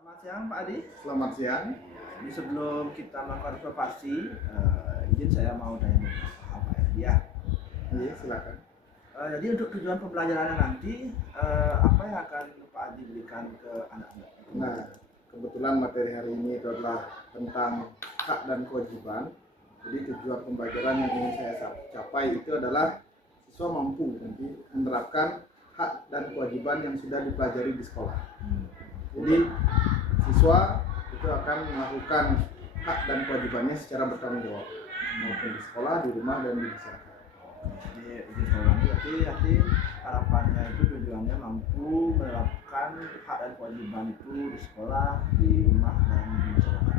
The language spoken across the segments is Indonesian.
Selamat siang Pak Adi. Selamat siang. Ini sebelum kita melakukan observasi, izin saya mau tanya beberapa hal Pak Adi ya. Iya, silakan. Jadi untuk tujuan pembelajarannya nanti, apa yang akan Pak Adi berikan ke anak-anak? Nah, kebetulan materi hari ini itu adalah tentang hak dan kewajiban. Jadi tujuan pembelajaran yang ingin saya capai itu adalah siswa mampu nanti menerapkan hak dan kewajiban yang sudah dipelajari di sekolah. Jadi siswa itu akan melakukan hak dan kewajibannya secara bertanggung jawab, maupun di sekolah, di rumah, dan di masyarakat. Jadi izin saya ulangi, berarti nanti harapannya itu tujuannya mampu menerapkan hak dan kewajiban itu di sekolah, di rumah, dan di masyarakat.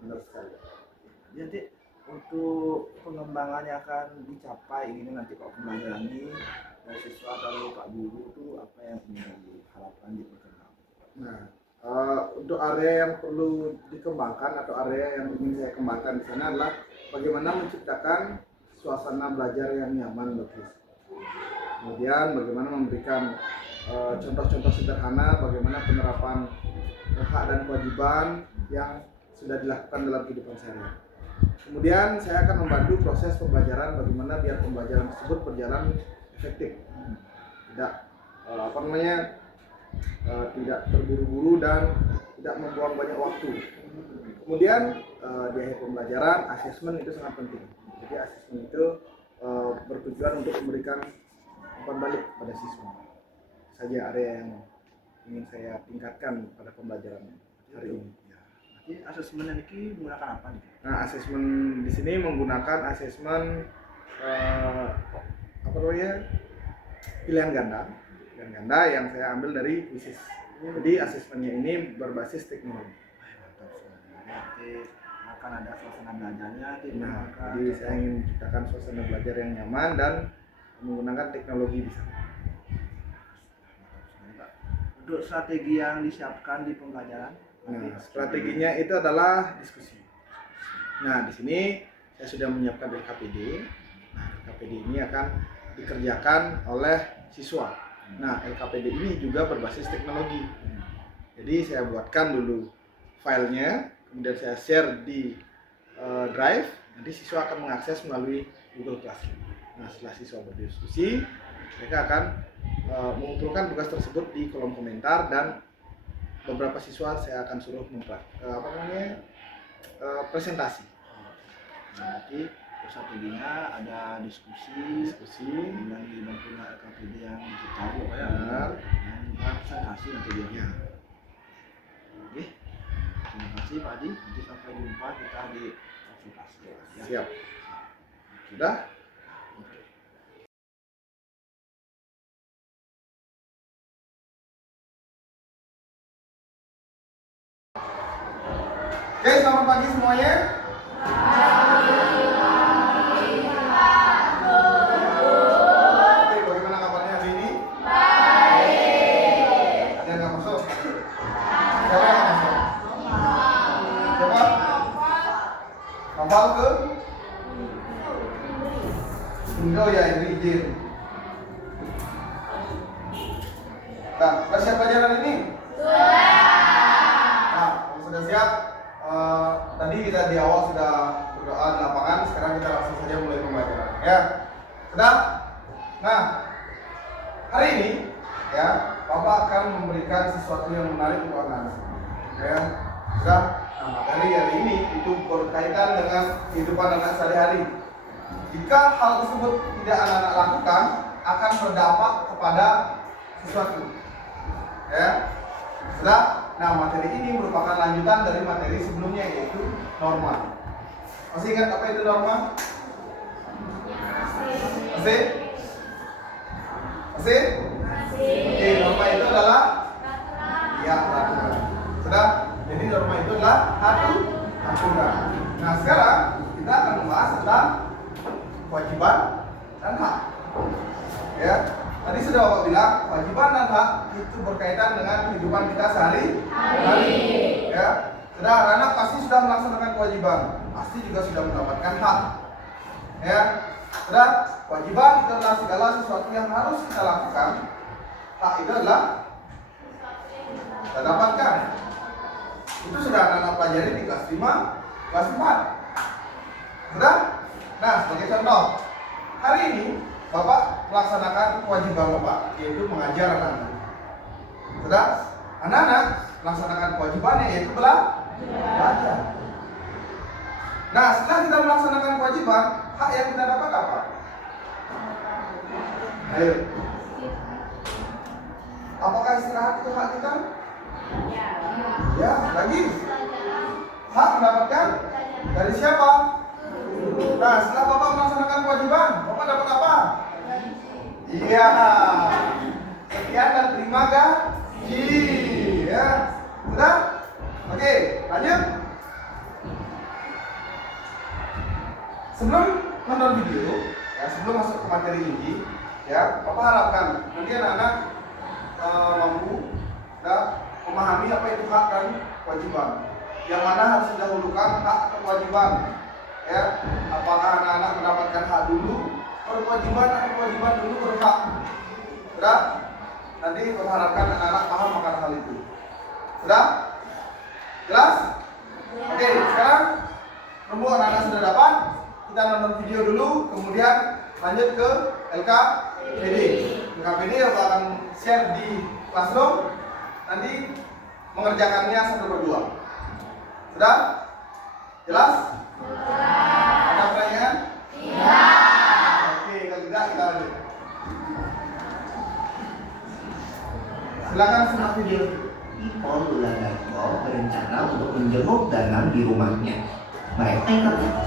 Benar sekali. Jadi nanti untuk pengembangan yang akan dicapai ini nanti Pak pembelajaran ini dari siswa atau Pak Guru itu apa yang ingin diharapkan diperkenalkan? Nah, untuk area yang perlu dikembangkan atau area yang ingin saya kembangkan di sana adalah bagaimana menciptakan suasana belajar yang nyaman bagi siswa. Kemudian bagaimana memberikan contoh-contoh sederhana bagaimana penerapan hak dan kewajiban yang sudah dilakukan dalam kehidupan sehari-hari. Kemudian saya akan membantu proses pembelajaran bagaimana biar pembelajaran tersebut berjalan efektif, tidak tidak terburu-buru dan tidak membuang banyak waktu. Kemudian di akhir pembelajaran asesmen itu sangat penting. Jadi asesmen itu bertujuan untuk memberikan umpan balik pada siswa. Saja area yang ingin saya tingkatkan pada pembelajaran hari ini. Jadi asesmen ini menggunakan apa nih? Nah, asesmen di sini menggunakan asesmen pilihan ganda yang saya ambil dari kuisis. Jadi asesmennya ini berbasis teknologi. Nanti akan ada suasana belajarnya. Nah, jadi saya ingin menciptakan suasana belajar yang nyaman dan menggunakan teknologi di sana. Untuk strategi yang disiapkan di pembelajaran. Nah, strateginya itu adalah diskusi. Nah, di sini saya sudah menyiapkan LKPD. Nah, LKPD ini akan dikerjakan oleh siswa. Nah, LKPD ini juga berbasis teknologi. Jadi saya buatkan dulu filenya, kemudian saya share di Drive. Nanti siswa akan mengakses melalui Google Classroom. Nah, setelah siswa berdiskusi, mereka akan mengumpulkan tugas tersebut di kolom komentar dan beberapa siswa saya akan suruh presentasi. Nanti strateginya ada diskusi, kemudian dibantu LKPD yang digital, dan juga presentasi nanti dia. Oke, terima kasih Pak Adi. Nanti sampai jumpa kita di konsultasi. Ya. Siap. Sudah? Oke, selamat pagi semuanya. Oke, bagaimana kabarnya hari ini? Baik. Ada yang nggak masuk? Siapa yang nggak masuk? Coba. Hafal ke? Enggak ya, ini izin. Nah, sudah siap pelajaran ini? Nah, kalau sudah siap, tadi kita di awal sudah berdoa di lapangan, sekarang kita langsung saja mulai pembelajaran. Ya, sudah? Nah, hari ini ya, Bapak akan memberikan sesuatu yang menarik untuk anak-anak. Ya, sudah? Nah, materi hari ini itu berkaitan dengan kehidupan anak sehari-hari. Jika hal tersebut tidak anak-anak lakukan, akan berdampak kepada sesuatu. Ya, sudah? Nah, materi ini merupakan lanjutan dari materi sebelumnya, yaitu norma. Masih ingat apa itu norma? Masih? Oke, norma itu adalah peraturan. Sudah? Jadi norma itu adalah aturan. Nah, sekarang kita akan membahas tentang kewajiban dan hak. Ya. Tadi sudah Bapak bilang, kewajiban dan hak itu berkaitan dengan kehidupan kita sehari-hari. Ya, sudah, anak pasti sudah melaksanakan kewajiban, pasti juga sudah mendapatkan hak. Ya, sudah, kewajiban itu adalah segala sesuatu yang harus kita lakukan. Hak itu adalah kita dapatkan. Itu sudah anak-anak pelajari di kelas 5, kelas 4. Sudah? Nah, sebagai contoh, hari ini Bapak melaksanakan kewajiban Bapak, yaitu mengajar anak-anak. Sudah? Anak-anak melaksanakan kewajibannya, yaitu belajar. Nah, setelah kita melaksanakan kewajiban, hak yang kita dapat apa? Ayo. Apakah istirahat itu hak kita? Ya, lagi. Hak mendapatkan dari siapa? Nah, setelah Bapak melaksanakan kewajiban, Bapak dapat apa? Iya. Sekian dan terima gaji. Ya. Sudah? Oke, lanjut. Sebelum nonton video, ya, sebelum masuk ke materi inti, ya, Bapak harapkan nanti anak-anak mampu memahami apa itu hak dan kewajiban. Yang mana harus didahulukan hak atau kewajiban. Ya, apakah anak-anak mendapatkan hak dulu, baru kewajiban, atau kewajiban dulu baru hak. Sudah? Nanti Bapak harapkan anak-anak paham akan hal itu. Sudah? Jelas? Oke, sekarang nunggu anak-anak sudah dapat. Kita nonton video dulu, kemudian lanjut ke LKPD. LKPD akan share di classroom. Nanti mengerjakannya 1/2. Sudah? Jelas? Ada pertanyaan? Oke, kalau tidak kita lanjut. Silakan simak video. Ipol Lulagarko berencana untuk menjenguk Danang di rumahnya. Mereka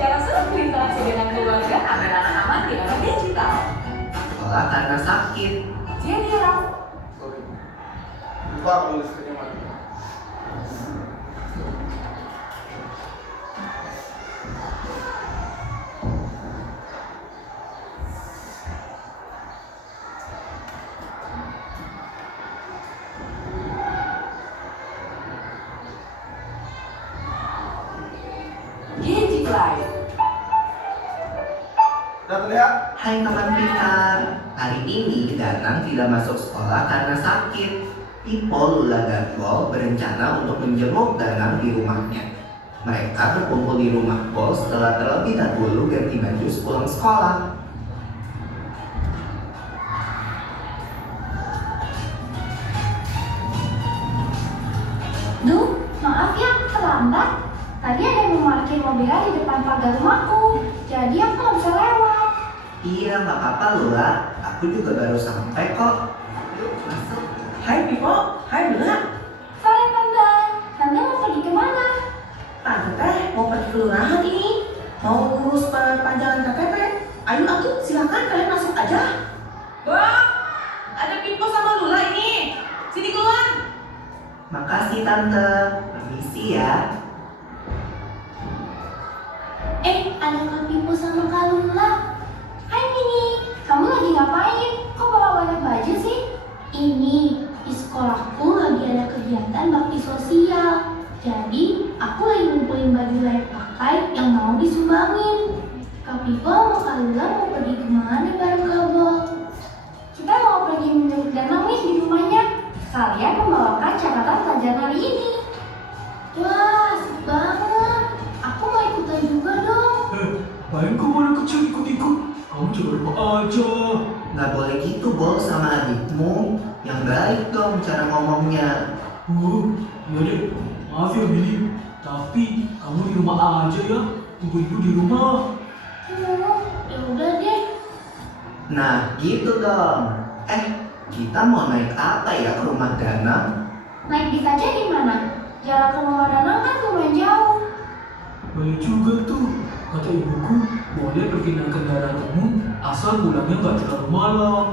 Cara sulit berinteraksi dengan keluarga agar anak aman di era digital. sekolah karena sakit. Jadi Raf, Sorry. Lupa kalau listriknya mati. Gadget Live. Sudah terlihat? Hai teman pintar, hari ini Danang tidak masuk sekolah karena sakit. Ipol Lulagarko berencana untuk menjenguk Danang di rumahnya. Mereka berkumpul di rumah Pol setelah terlebih dahulu ganti baju sepulang sekolah. Duh, maaf ya, terlambat. Tadi ada yang memarkir mobilnya di depan pagar rumahku, jadi aku nggak bisa lewat. Iya, nggak apa-apa Lula. Aku juga baru sampai kok. Yuk, masuk. Hai Pipo, hai Lula. Sore Tante, Tante mau pergi kemana? Tante teh mau pergi ke kelurahan ini, mau urus perpanjangan KTP. Ayo atuh, silakan kalian masuk aja. Bang, ada Pipo sama Lula ini. Sini keluar. Makasih Tante. Permisi ya. Ada Kak Pipo sama Kak Lula. Hai Mini, kamu lagi ngapain? Kok bawa banyak baju sih? Ini, di sekolahku lagi ada kegiatan bakti sosial. Jadi, aku lagi ngumpulin baju layak pakai yang mau disumbangin. Kak Pipo sama Kak Lula mau pergi kemana bareng Kak Bol? Kita mau pergi menjenguk Danang nih di rumahnya. Kalian membawakan catatan pelajaran hari ini. Wah, asik banget. Aku mau ikutan juga dong. Paling kamu anak kecil ikut-ikut, kamu coba lupa aja. Nggak boleh gitu Bol sama adikmu. Yang baik dong cara ngomongnya. Ya deh, maaf ya Billy, tapi kamu di rumah aja ya, tunggu ibu di rumah. Ya udah deh. Nah gitu dong. Kita mau naik apa ya ke rumah Danang? Naik bis aja gimana? Jarak ke rumah Danang kan lumayan jauh. Boleh juga tuh, kata ibuku, boleh pergi naik kendaraan umum asal pulangnya nggak terlalu malam.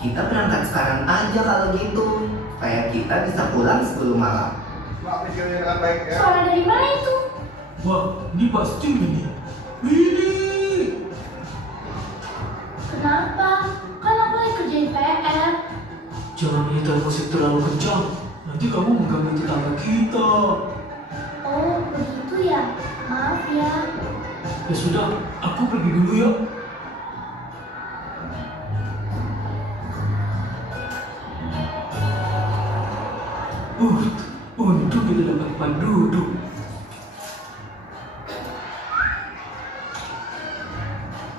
Kita berangkat sekarang aja kalau gitu, supaya kita bisa pulang sebelum malam. Simak videonya dengan baik ya. Suara dari mana itu? Wah, ini pasti Billy. Billy! Kenapa? Kan aku lagi kerjain PR. Jangan nyetel musik terlalu kencang, nanti kamu mengganggu tetangga kita. Oh, begitu ya. Maaf ya. Ya sudah, aku pergi dulu ya. Uh, Untuk kita dapat tempat duduk.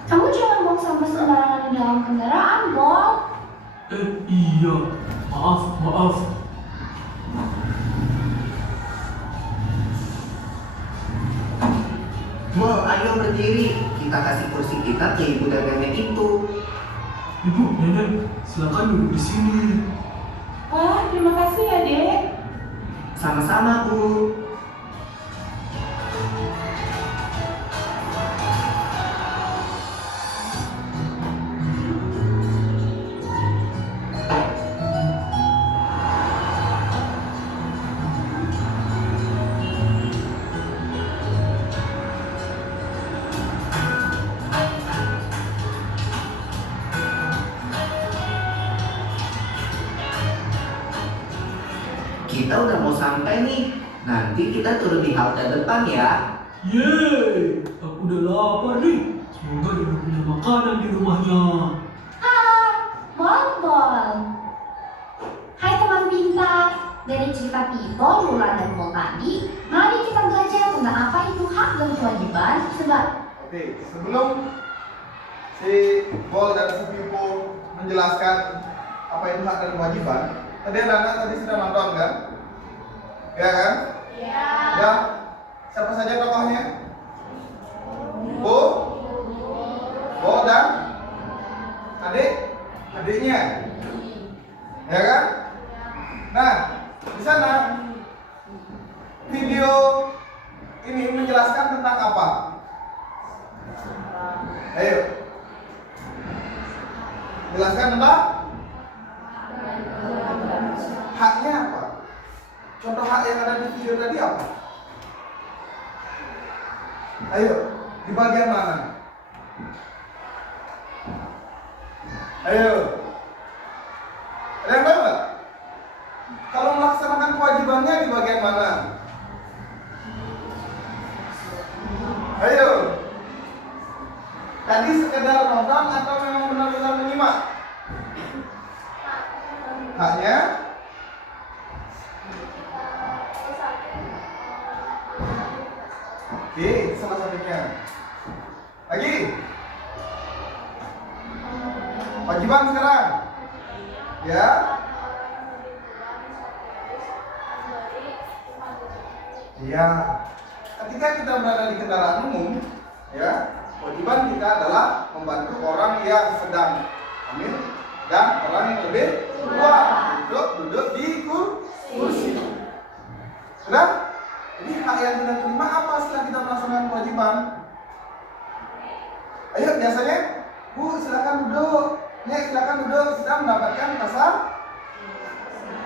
Kamu jangan buang sampah sembarangan di dalam kendaraan, Bol. Iya. Maaf. Bol, ayo berdiri. Kita kasih kursi kita ke ibu dan nenek itu. Ibu, nenek, silakan duduk di sini. Wah, terima kasih ya, Dek. Sama-sama, Bu. Kita udah mau sampai nih. Nanti kita turun di halte depan ya. Yeay, aku udah lapar nih. Semoga dia udah punya makanan di rumahnya. Bol. Hai teman pintar. Dari cerita Pipo, Lula, dan Bol tadi, mari kita belajar tentang apa itu hak dan kewajiban. Sebab Oke, sebelum si Bol dan si Pipo menjelaskan apa itu hak dan kewajiban, tadi anak-anak tadi sudah nonton kan? Ya kan? Ya. Siapa saja tokohnya? Bu dan adiknya. Ya kan? Nah, di sana video ini menjelaskan tentang apa? Ayo. Jelaskan tentang haknya apa? Contoh hak yang ada di video tadi apa? Ayo, di bagian mana? Ayo. Ada yang tahu nggak? Kalau melaksanakan kewajibannya di bagian mana? Ayo. Tadi sekedar nonton atau memang benar-benar menyimak? Haknya? Oke, itu salah satunya. Lagi? Kewajiban sekarang? Ya? Iya. Ketika kita berada di kendaraan umum, ya, kewajiban kita adalah membantu orang yang sedang hamil dan orang yang lebih tua duduk di kursi. Sudah? Jadi hak yang kita terima apa setelah kita melaksanakan kewajiban? Ayo, biasanya, Bu, silakan duduk. Nek, silakan duduk. Kita mendapatkan rasa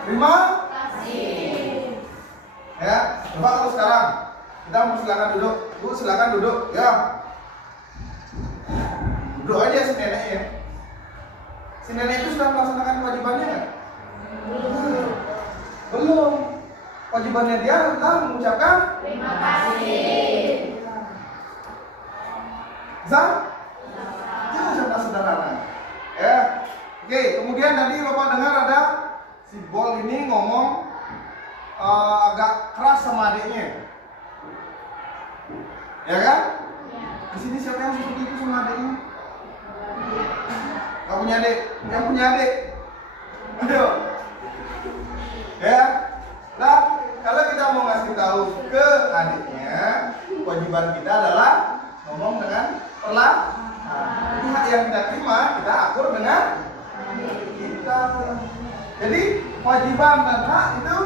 terima kasih. Ya, coba kalau sekarang kita mau silakan duduk. Bu, silakan duduk. Ya. Duduk aja si neneknya. Si nenek itu sudah melaksanakan kewajibannya nggak? Belum. Kewajibannya dia adalah mengucapkan terima kasih. Bisa? Jangan sudah sederhana. Ya. Oke, kemudian tadi Bapak dengar ada si Bol ini ngomong agak keras sama adiknya. Ya kan? Di sini siapa yang seperti itu sama adiknya? Gak punya adik? Yang punya adik? Ayo. Ya. Nah, kalau kita mau ngasih tahu ke adiknya, kewajiban kita adalah ngomong dengan perlahan. Jadi hak yang kita terima, kita akur dengan kita. Jadi kewajiban dan hak itu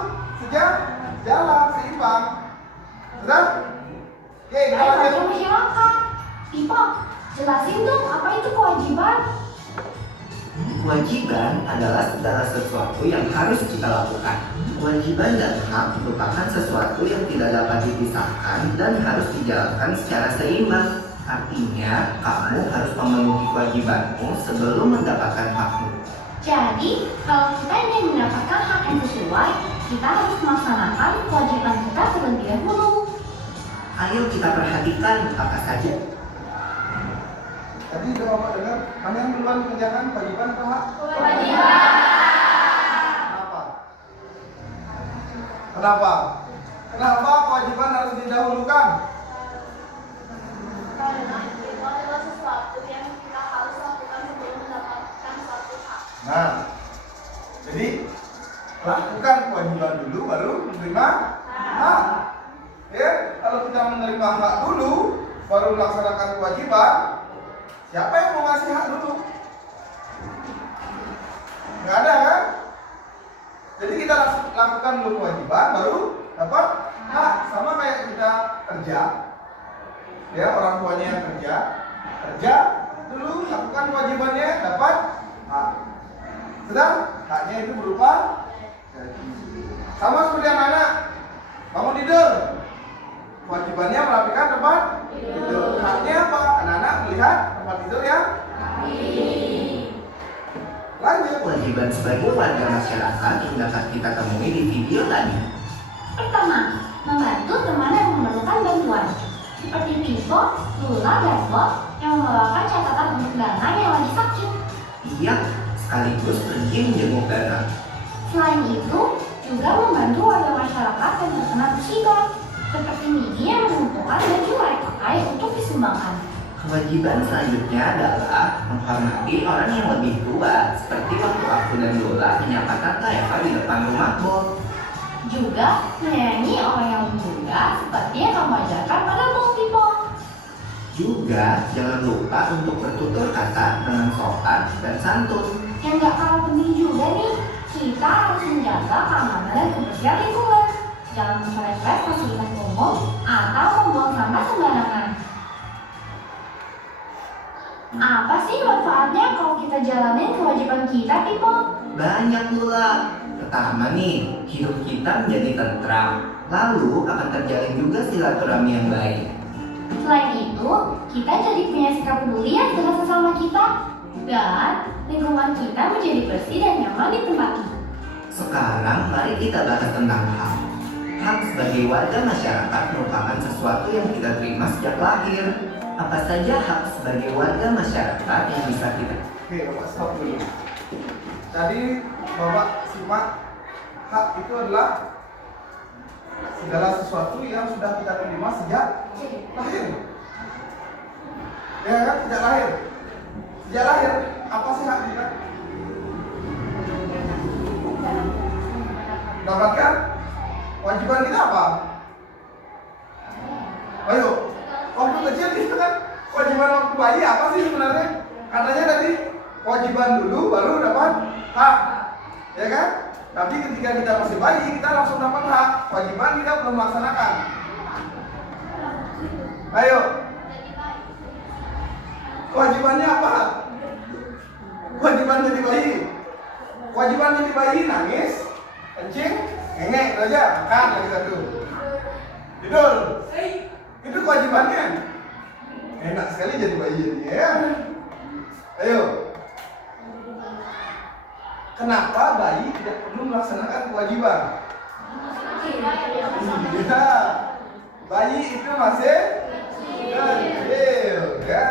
sejalan, seimbang. Sudah? Oke, kita Ayo lanjut. belajar masyarakat. Pipo, jelasin dong apa itu kewajiban. Kewajiban adalah segala sesuatu yang harus kita lakukan. Kewajiban dan hak merupakan sesuatu yang tidak dapat dipisahkan dan harus dijalankan secara seimbang. Artinya, kamu harus memenuhi kewajibanmu sebelum mendapatkan hakmu. Jadi, kalau kita ingin mendapatkan hak yang sesuai, kita harus melaksanakan kewajiban kita terlebih dahulu. Ayo kita perhatikan apa saja. Tadi udah Bapak dengar, mana yang duluan mengerjakan kewajiban atau hak? Kewajiban. Kenapa? Kenapa? Kenapa kewajiban harus didahulukan? Karena itu adalah sesuatu yang kita harus lakukan sebelum mendapatkan suatu hak. Nah, jadi lakukan kewajiban dulu baru menerima hak. Ya, kalau kita menerima hak dulu baru melaksanakan kewajiban, siapa yang mau ngasih hak dulu? Nggak ada kan? Jadi kita lakukan dulu kewajiban baru dapat hak. Sama kayak kita kerja. Ya, orang tuanya yang kerja dulu lakukan kewajibannya dapat hak. Sedang haknya itu berupa gaji. Sama seperti anak-anak bangun tidur, kewajibannya merapikan tempat tidur. Haknya apa? Anak-anak melihat tempat tidur yang lanjut. Kewajiban sebagai warga masyarakat yang dapat kita temui di video tadi. Pertama, membantu teman yang memerlukan bantuan. Seperti Pipo, Lula, dan Bob yang membawakan catatan untuk dana yang lagi sakit. Iya, sekaligus pergi menjenguk Danang. Selain itu, juga membantu warga masyarakat yang terkena musibah, seperti Migi yang mengumpulkan baju layak pakai untuk disumbangkan. Kewajiban selanjutnya adalah menghormati orang yang lebih tua, seperti waktu aku dan Lola menyapa Tante Eva di depan rumah Bob. Juga menyayangi orang yang muda, seperti yang kamu ajarkan pada Bob, Pipo. Juga jangan lupa untuk bertutur kata dengan sopan dan santun. Yang gak kalah penting juga nih, kita harus menjaga keamanan dan kebersihan lingkungan. Jangan memperlebar fasilitas umum atau membuang sampah sembarangan. Apa sih manfaatnya kalau kita jalanin kewajiban kita, Pipo? Banyak Lola. Pertama nih, hidup kita menjadi tentram. Lalu akan terjalin juga silaturahmi yang baik. Selain itu, kita jadi punya sikap peduli ya dengan sesama kita. Dan lingkungan kita menjadi bersih dan nyaman ditempati. Sekarang mari kita bahas tentang hak. Hak sebagai warga masyarakat merupakan sesuatu yang kita terima sejak lahir. Apa saja hak sebagai warga masyarakat yang bisa kita? Oke, Bapak stop dulu. Tadi Bapak simak, hak itu adalah segala sesuatu yang sudah kita terima sejak lahir. Ya kan, sejak lahir. Sejak lahir, apa sih hak kita? Dapatkan kewajiban kita apa? Ayo, waktu kecil kita kan kewajiban waktu bayi apa sih sebenarnya? Katanya tadi kewajiban dulu baru dapat hak, ya kan? Tapi ketika kita masih bayi kita langsung dapat hak, kewajiban kita belum melaksanakan. Ayo, kewajibannya apa? Kewajiban jadi bayi. Kewajiban jadi bayi nangis, kencing, ngengek itu aja, makan lagi satu. Tidur. Itu kewajibannya. Enak sekali jadi bayi ini ya. Ayo. Kenapa bayi tidak perlu melaksanakan kewajiban? Iya. Bayi itu masih kecil, ya.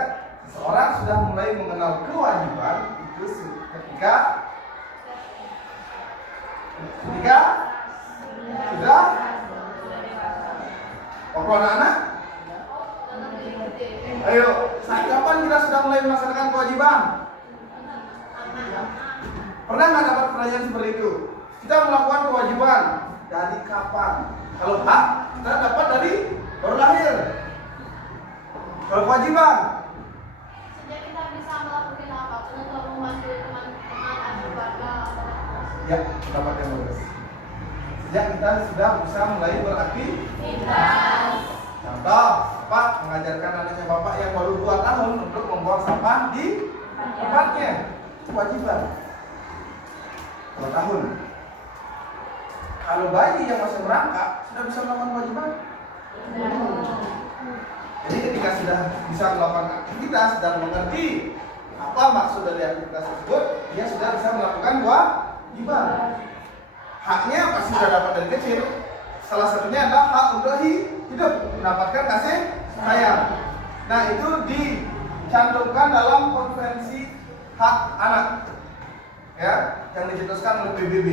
Seseorang sudah mulai mengenal kewajiban itu ketika sudah waktu anak-anak. Ayo, saat kapan kita sudah mulai melaksanakan kewajiban? Pernah nggak dapat pertanyaan seperti itu? Kita melakukan kewajiban dari kapan? Kalau hak, kita dapat dari baru lahir. Kalau kewajiban, Sejak kita bisa melakukan apapun untuk membantu teman-teman dan keluarga. ya dapat yang bagus. Sejak kita sudah bisa mulai beraktivitas. Contoh, Bapak mengajarkan anaknya Bapak yang baru 2 tahun untuk membuang sampah di tempatnya. Kewajiban 2 tahun. Kalau bayi yang masih merangkak sudah bisa melakukan kewajiban. Jadi ketika sudah bisa melakukan aktivitas dan mengerti apa maksud dari aktivitas tersebut, dia sudah bisa melakukan kewajiban. Haknya pasti sudah dapat dari kecil. Salah satunya adalah hak untuk hidup, mendapatkan kasih sayang. Nah, itu dicantumkan dalam konvensi hak anak, ya, yang dicetuskan oleh PBB.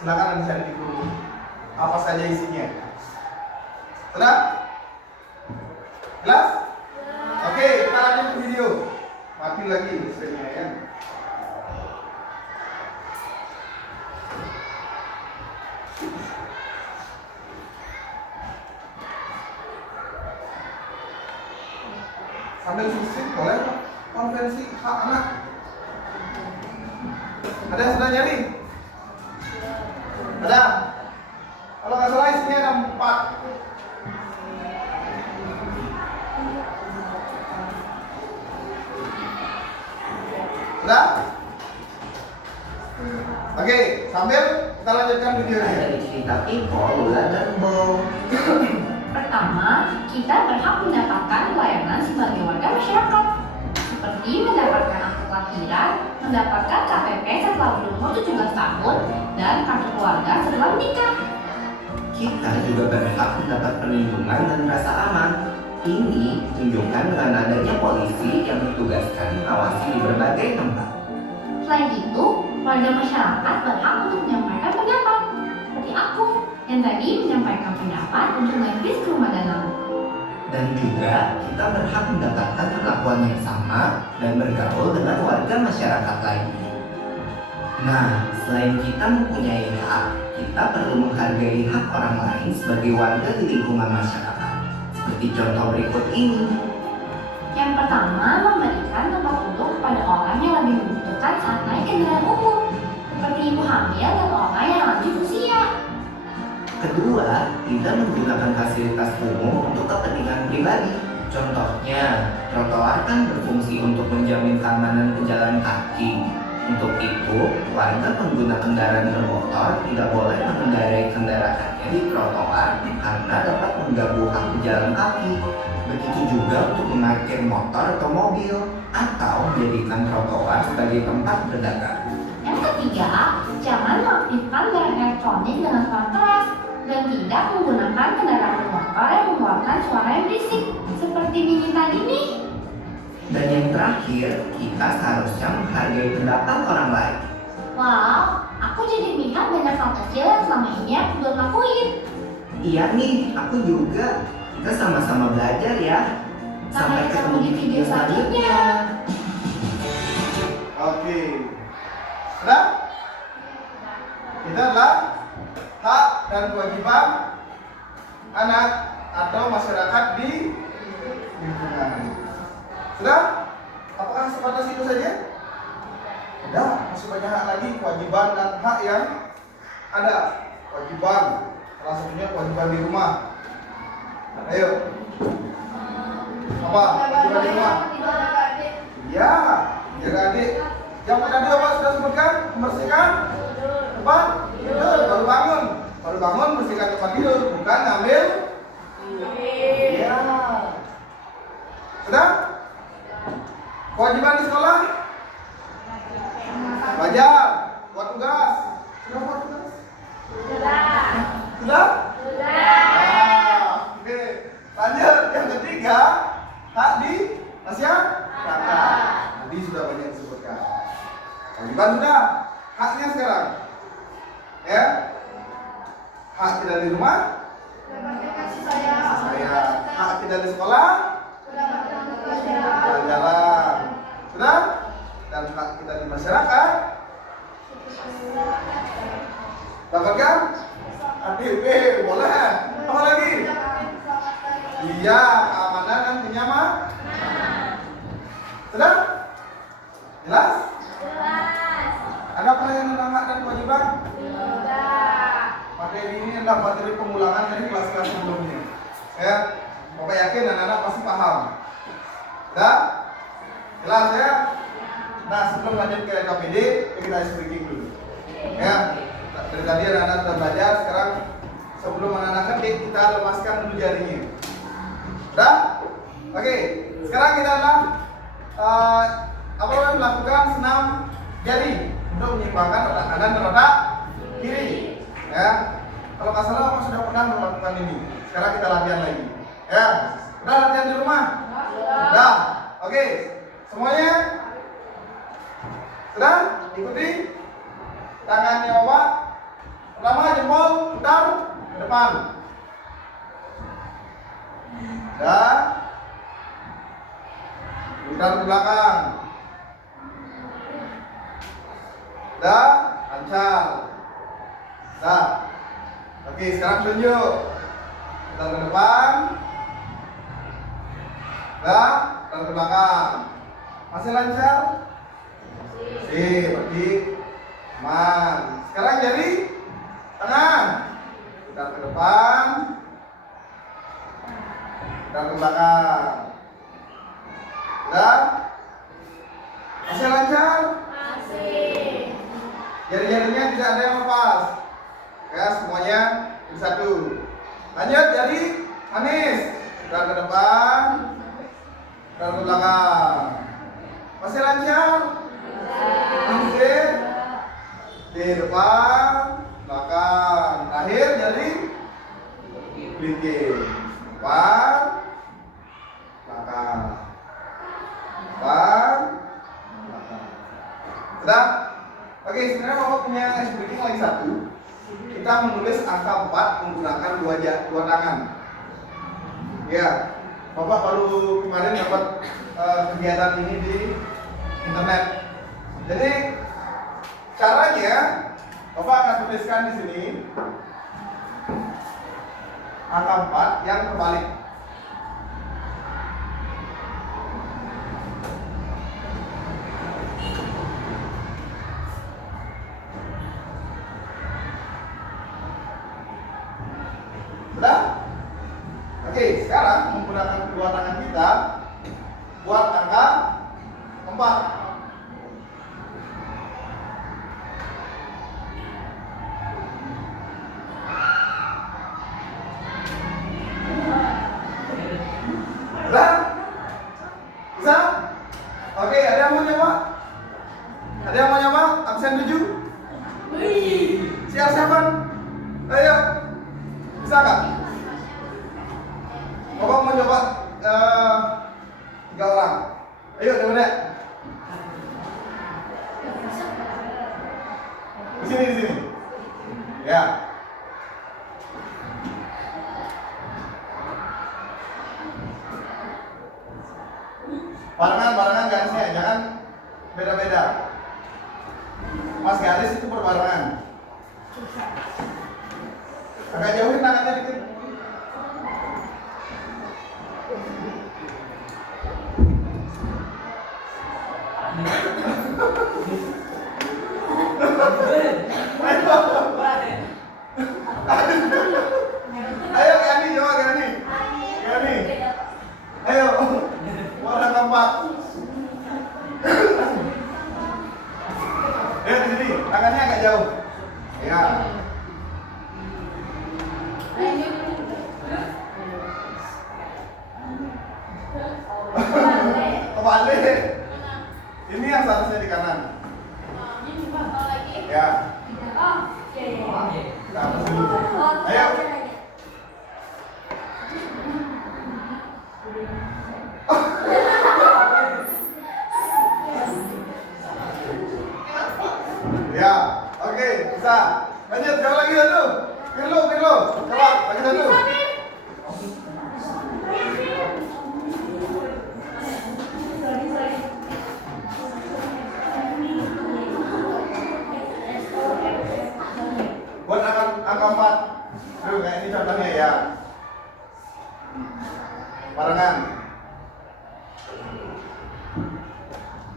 Silakan nanti cari di buku. apa saja isinya. Sudah? Jelas? Oke, kita lanjut ke video. Mati lagi screen-nya ya. Sambil susik boleh Pak? Konvensi hak anak. Ada yang sudah nyari? Ada? Kalau nggak salah isinya ada 4. Sudah? Oke, sambil kita lanjutkan videonya. Dari cerita Pipo, Lula, dan Bo. Pertama, kita berhak mendapatkan pelayanan sebagai warga masyarakat, seperti mendapatkan akta kelahiran, mendapatkan KTP setelah berumur 17 tahun, dan kartu keluarga setelah menikah. Kita juga berhak mendapat perlindungan dan rasa aman. Ini ditunjukkan dengan adanya polisi yang ditugaskan mengawasi di berbagai tempat. Selain itu, warga masyarakat berhak untuk menyampaikan pendapat, seperti aku yang tadi menyampaikan pendapat untuk naik bis ke rumah danau. Dan juga kita berhak mendapatkan perlakuan yang sama dan bergaul dengan warga masyarakat lainnya. Nah, selain kita mempunyai hak, kita perlu menghargai hak orang lain sebagai warga di lingkungan masyarakat. Seperti contoh berikut ini. Yang pertama, memberikan tempat duduk kepada orang yang lebih membutuhkan saat naik kendaraan umum, seperti ibu hamil dan orang yang lanjut usia. Kedua, tidak menggunakan fasilitas umum untuk kepentingan pribadi. Contohnya, trotoar kan berfungsi untuk menjamin keamanan pejalan kaki. Untuk itu, warga pengguna kendaraan bermotor tidak boleh mengendarai kendaraannya di trotoar karena dapat mengganggu hak pejalan kaki. Begitu juga untuk memarkir motor atau mobil atau menjadikan trotoar sebagai tempat berdagang. Yang ketiga, jangan mengaktifkan barang elektronik dengan suara keras dan tidak menggunakan kendaraan bermotor yang mengeluarkan suara yang berisik, seperti Mini tadi nih. Dan yang terakhir, kita seharusnya menghargai pendapat orang lain. Wow, aku jadi melihat banyak hal kecil yang selama ini aku belum lakuin. Iya nih, aku juga. Kita sama-sama belajar ya. Sampai ketemu di video selanjutnya. Oke. Sudah? Itu adalah hak dan kewajiban anak atau masyarakat di lingkungan. Sudah? Apakah sebatas itu saja? Tidak, masih banyak hak lagi, kewajiban dan hak yang ada. Kewajiban, salah satunya kewajiban di rumah. Ayo. Apa? Kewajiban di rumah? Ya, jaga adik. Yang tadi apa sudah sebutkan? Membersihkan tempat tidur. Baru bangun. Baru bangun bersihkan tempat tidur, bukan ngambil. Ya. Sudah? Kewajiban di sekolah? Belajar, buat tugas. Sudah buat tugas? Sudah? Oke. Lanjut, yang ketiga, hak di masyarakat. Tadi sudah banyak disebutkan. Kewajiban sudah, haknya sekarang. Ya. Hak kita di rumah? Saya. Hak kita di sekolah? Jalan. Sudah? Dan hak kita di masyarakat? Dapatkan? ADP, boleh. Apa lagi? Iya, keamanan dan kenyamanan. Sudah? Jelas? Ada pertanyaan tentang hak dan kewajiban? Materi ini adalah materi pengulangan dari kelas-kelas sebelumnya. Ya, Bapak yakin anak-anak pasti paham. Sudah? Jelas ya? Nah, sebelum lanjut ke KPD, kita breaking dulu. Ya, dari tadi anak-anak sudah belajar, sekarang sebelum anak-anak ketik, kita lemaskan dulu jarinya. Sudah? Oke, sekarang kita melakukan senam jari untuk menyeimbangkan otak kanan dan otak kiri. Ya, kalau nggak salah apa sudah pernah melakukan ini. Sekarang kita latihan lagi. Ya, udah latihan di rumah? Sudah. Oke, semuanya sudah? Ikuti tangannya Bapak. Pertama jempol putar ke depan. Dah. Putar ke belakang. Dah, lancar. Dah. Oke, sekarang tunjuk. Putar ke depan. Dah, putar ke belakang. Masih lancar? Sip, berarti aman. Sekarang jadi tangan. Putar ke depan. Putar ke belakang. Dah. Masih lancar? Masih. Jari-jarinya tidak ada yang lepas. Ya, semuanya jadi satu. Lanjut jadi manis. Putar ke depan. Putar ke belakang. Masih lancar? Masih. Di depan, belakang. Terakhir jadi blinking. Depan, belakang. Depan, belakang. Sudah? Oke, sebenarnya Bapak punya ice breaking lagi satu. Kita menulis angka 4 menggunakan dua tangan. Ya, Bapak baru kemarin dapat kegiatan ini di internet. Jadi caranya Bapak akan tuliskan di sini angka 4 yang terbalik. Sudah? Oke, sekarang menggunakan kedua tangan kita buat angka 4. Sudah? Bisa? Oke, ada yang mau nyoba? Ada yang mau nyoba? Absen 7? CR7? Ayo. Bisa nggak? Bapak mau nyoba 3 orang. Ayo, coba deh. Di sini. Ya. Barengan garisnya, jangan beda-beda. Mas garis itu berbarengan. Agak jauhin tangannya dikit. Ayo Gani, coba Gani. Ayo, warna keempat. Ayo di sini, tangannya agak jauh. Ya. Kebalik. Ini yang seharusnya di kanan. Ya. Kita hapus dulu. Ayo. Ya, oke, bisa. Lanjut, coba lagi dulu. Pirlo. Coba, lagi dulu. Buat angka 4. Tuh, kayak ini contohnya ya. Barengan.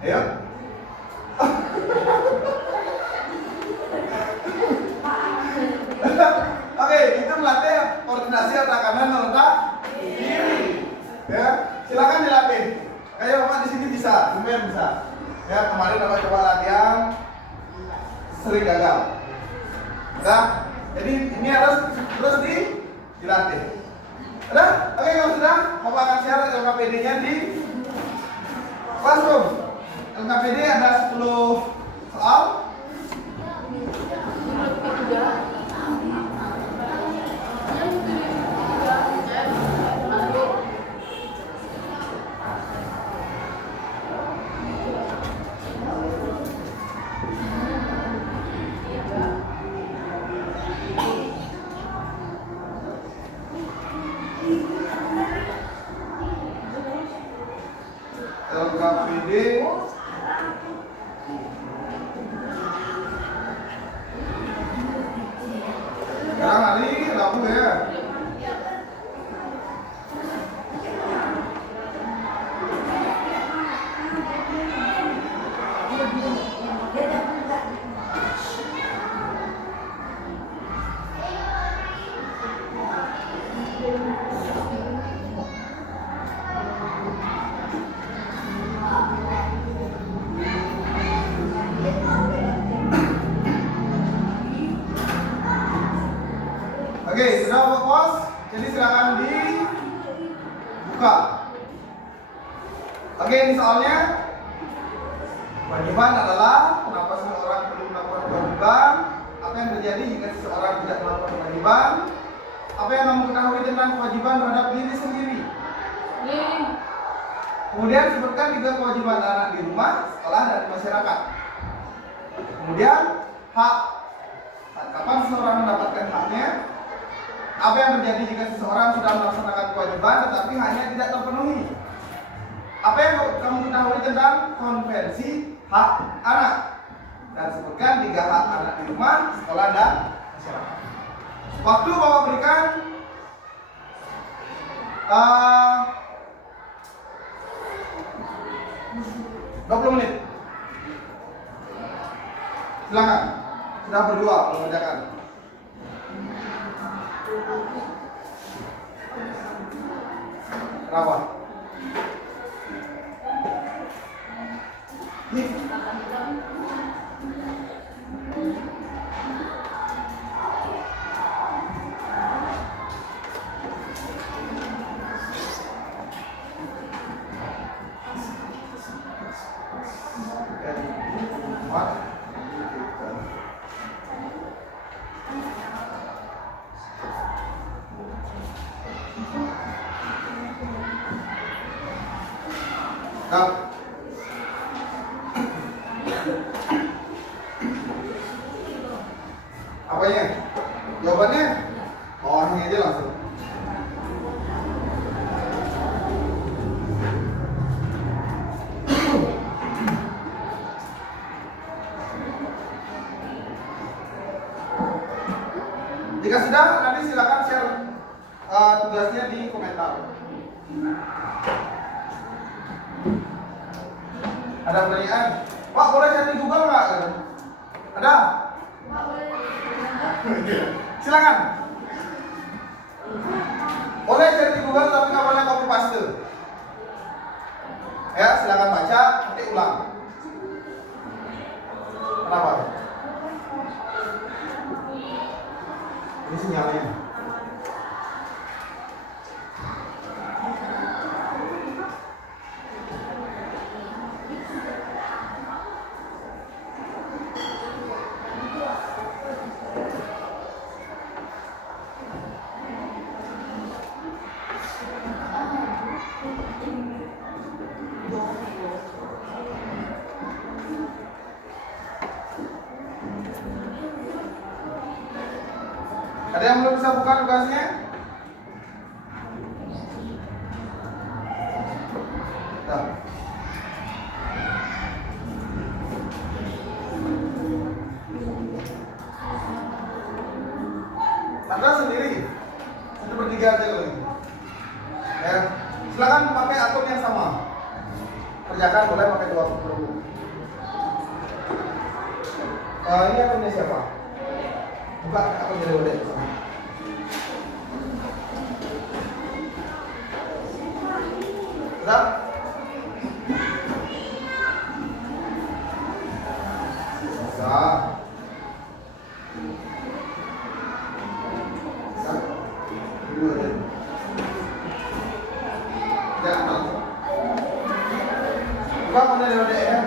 Ayo. Oke, itu melatih koordinasi otak kanan dan otak kiri. Ya, silakan dilatih. Kayak Bapak di sini bisa, lumayan bisa. Ya, kemarin Bapak coba latihan sering gagal. Nah, jadi ini harus terus dilatih. Udah? Oke, kalau sudah, Bapak akan share LKPD-nya di classroom. LKPD ada 10 soal. hari Rabu ya. Oke, sudah buat pos, jadi silakan dibuka. Oke, ini soalnya kewajiban adalah kenapa seseorang perlu melakukan kewajiban, apa yang terjadi jika seseorang tidak melakukan kewajiban, apa yang kamu ketahui tentang kewajiban terhadap diri sendiri. Kemudian sebutkan 3 kewajiban anak di rumah, sekolah, dan di masyarakat. Kemudian hak, saat kapan seseorang mendapatkan haknya, apa yang terjadi jika seseorang sudah melaksanakan kewajiban tetapi hanya tidak terpenuhi. Apa yang kamu ketahui tentang konvensi hak anak, dan sebutkan 3 hak anak di rumah, sekolah, dan masyarakat. Waktu Bapak berikan 20 menit. Silakan. Sudah berdua mengerjakan. Kenapa? Apanya? Jawabannya bawahnya aja langsung. Jika sudah, nanti silakan share tugasnya di komentar. Ada pertanyaan? Pak, boleh cari di Google nggak? Ada? Silakan. Boleh cari di Google tapi nggak boleh copy paste. Ya, silakan baca, nanti ulang. Kenapa? Ini sinyalnya. Ada yang belum bisa buka tugasnya? Nah. Anda sendiri, satu bertiga aja loh. Ya, silakan pakai akun yang sama. Kerjakan boleh pakai 2 akun. Ini akunnya siapa? Buka akunnya dulu deh. Sudah? Bisa. Bisa. Dulu aja. Jangan. Buka akunnya dulu deh ya.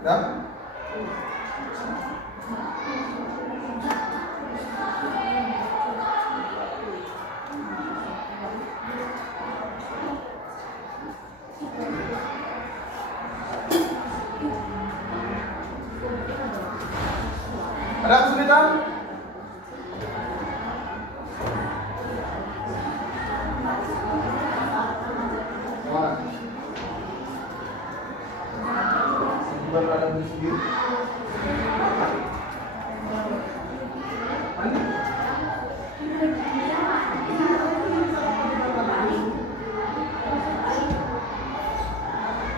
Udah? Ada kesulitan? Mana? Baru ada di sini. Mana?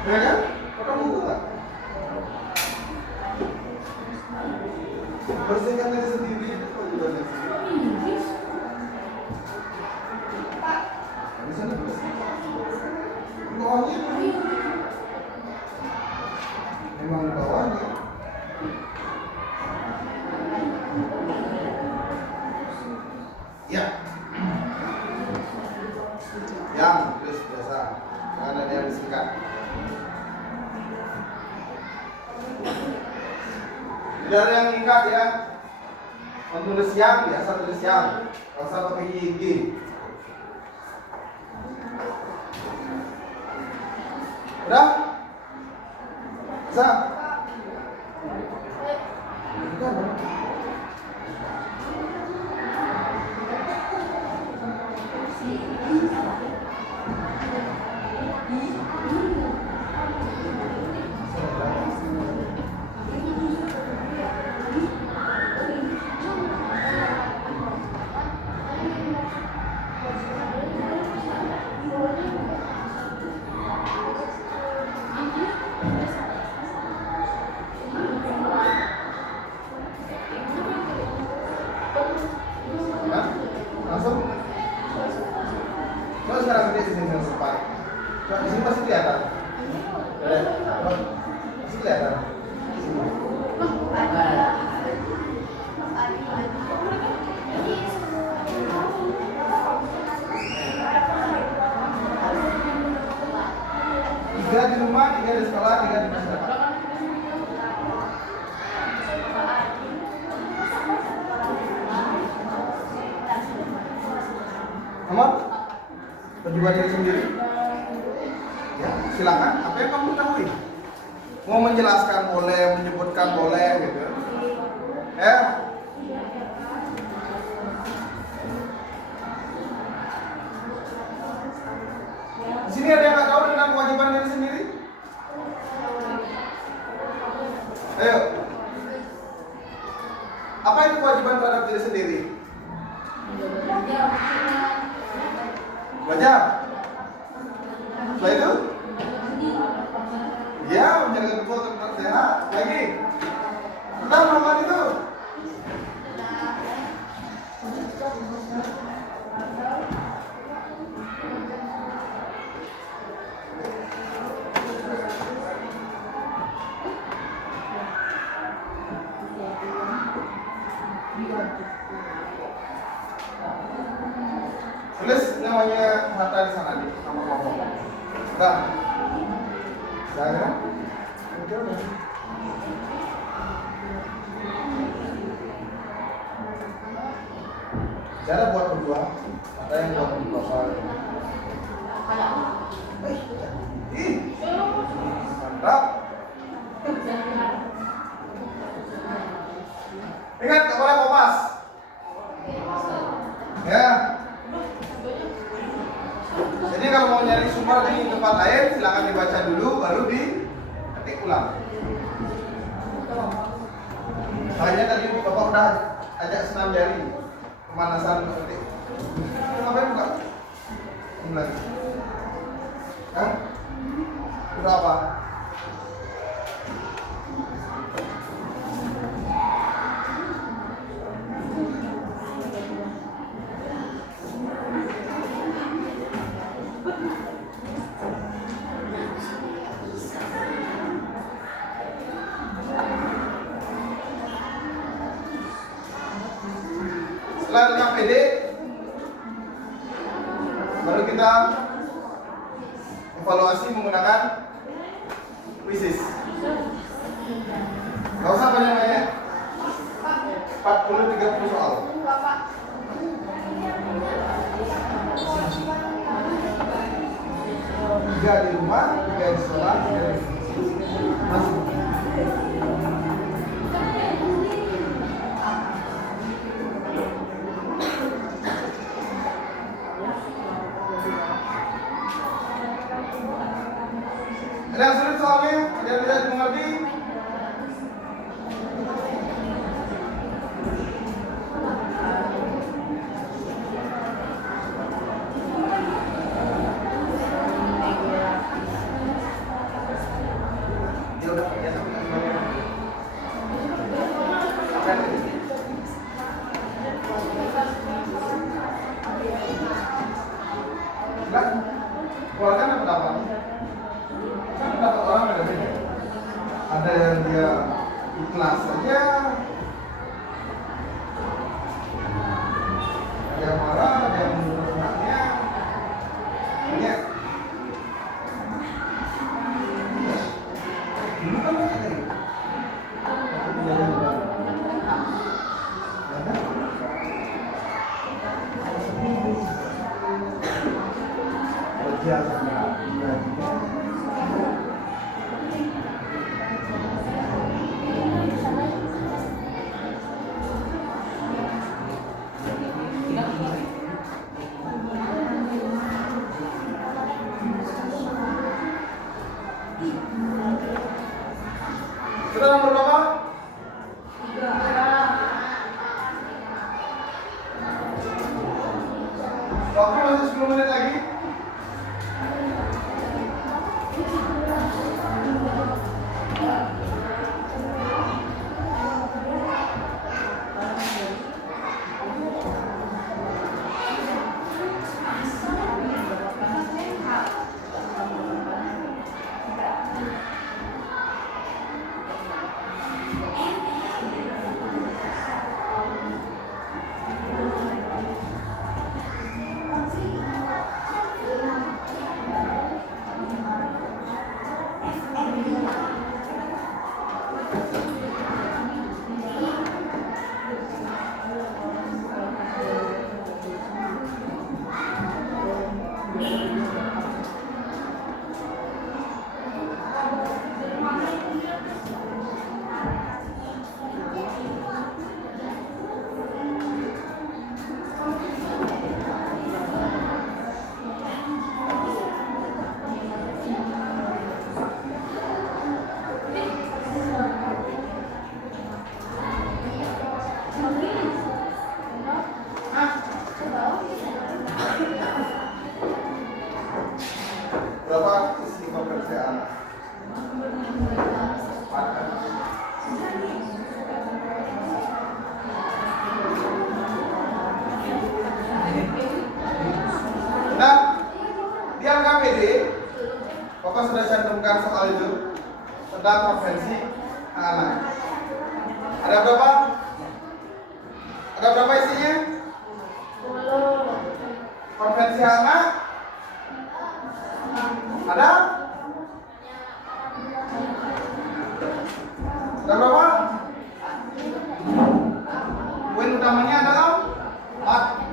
Ya kan? Potong buku nggak? Bersihkan diri sendiri itu juga sendiri. Di sana bersih. Bawahnya memang bawahnya. Ya. Yang tulis biasa. Jangan ada yang disingkat. Tidak ada yang ingkat ya. Menulis yang biasa tulis yang. Rasa pakai YG. Udah? Bisa? Bukan, dong. Hah? Langsung? Coba sekarang di sini yang sempat. Coba di sini pasti kelihatan. Pasti kelihatan. Tiga di rumah, tiga di sekolah, tiga di masyarakat. Nomor? Perjuangan diri sendiri. Ya, silakan. Apa yang kamu ketahui? Mau menjelaskan boleh, menyebutkan boleh, gitu. Ya. Di sini ada yang nggak tahu tentang kewajiban diri sendiri? Ayo. Apa itu kewajiban terhadap diri sendiri? Belajar. Setelah itu? Ya, menjaga tubuh tetap sehat. Lagi. Tetap melakukan itu. Tulis namanya Hatta di sana nih, nama kelompok. Udah. Udah ya? Udah. Cara buat berdua, ada yang buat berdua. Ih, mantap. Ingat, nggak boleh kopas. Ya. Jadi kalau mau nyari sumber di tempat lain, silakan dibaca dulu, baru diketik ulang. Makanya tadi Bapak udah ajak senam jari, pemanasan ketik. Ngapain buka? Ini lagi. Hah? Udah apa? Setelah tentang PD, baru kita evaluasi menggunakan quizzes. Gak usah banyak-banyak. 40-30 soal. Tiga di rumah, 3 di sekolah, 3 di masuk. Ada yang sulit soalnya? Ada yang tidak dimengerti? Dia udah kerja tapi nggak dibayar. Apa yang terjadi? Enggak, keluarga dapat apa? Kan dapat orang beda-beda. Ada yang dia ikhlas saja, ada yang marah, ada yang menurut anaknya. Banyak. Dulu kan banyak kayak gitu. Waktu kejadian di Bali. Ada? Kerja sama gajinya. Sudah nomor berapa? 3. Waktu masih 10 menit lagi. Berapa isi konversi anak? Nah, di LKPD, Bapak sudah cantumkan soal itu tentang konvensi anak. Ada berapa? Ada berapa isinya? 10. Konvensi anak? Ada? Ada berapa? Poin utamanya adalah 4.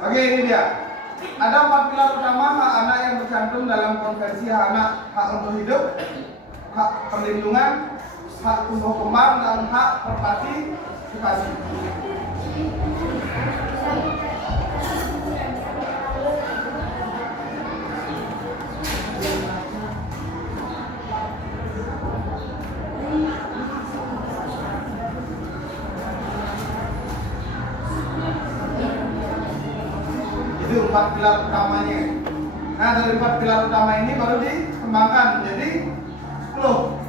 Oke, ini dia. Ada 4 pilar utama hak anak yang tercantum dalam Konvensi Hak Anak, hak untuk hidup, hak perlindungan, hak tumbuh kembang, dan hak berpartisipasi. Itu 4 pilar utamanya. Nah, dari 4 pilar utama ini baru dikembangkan menjadi 10.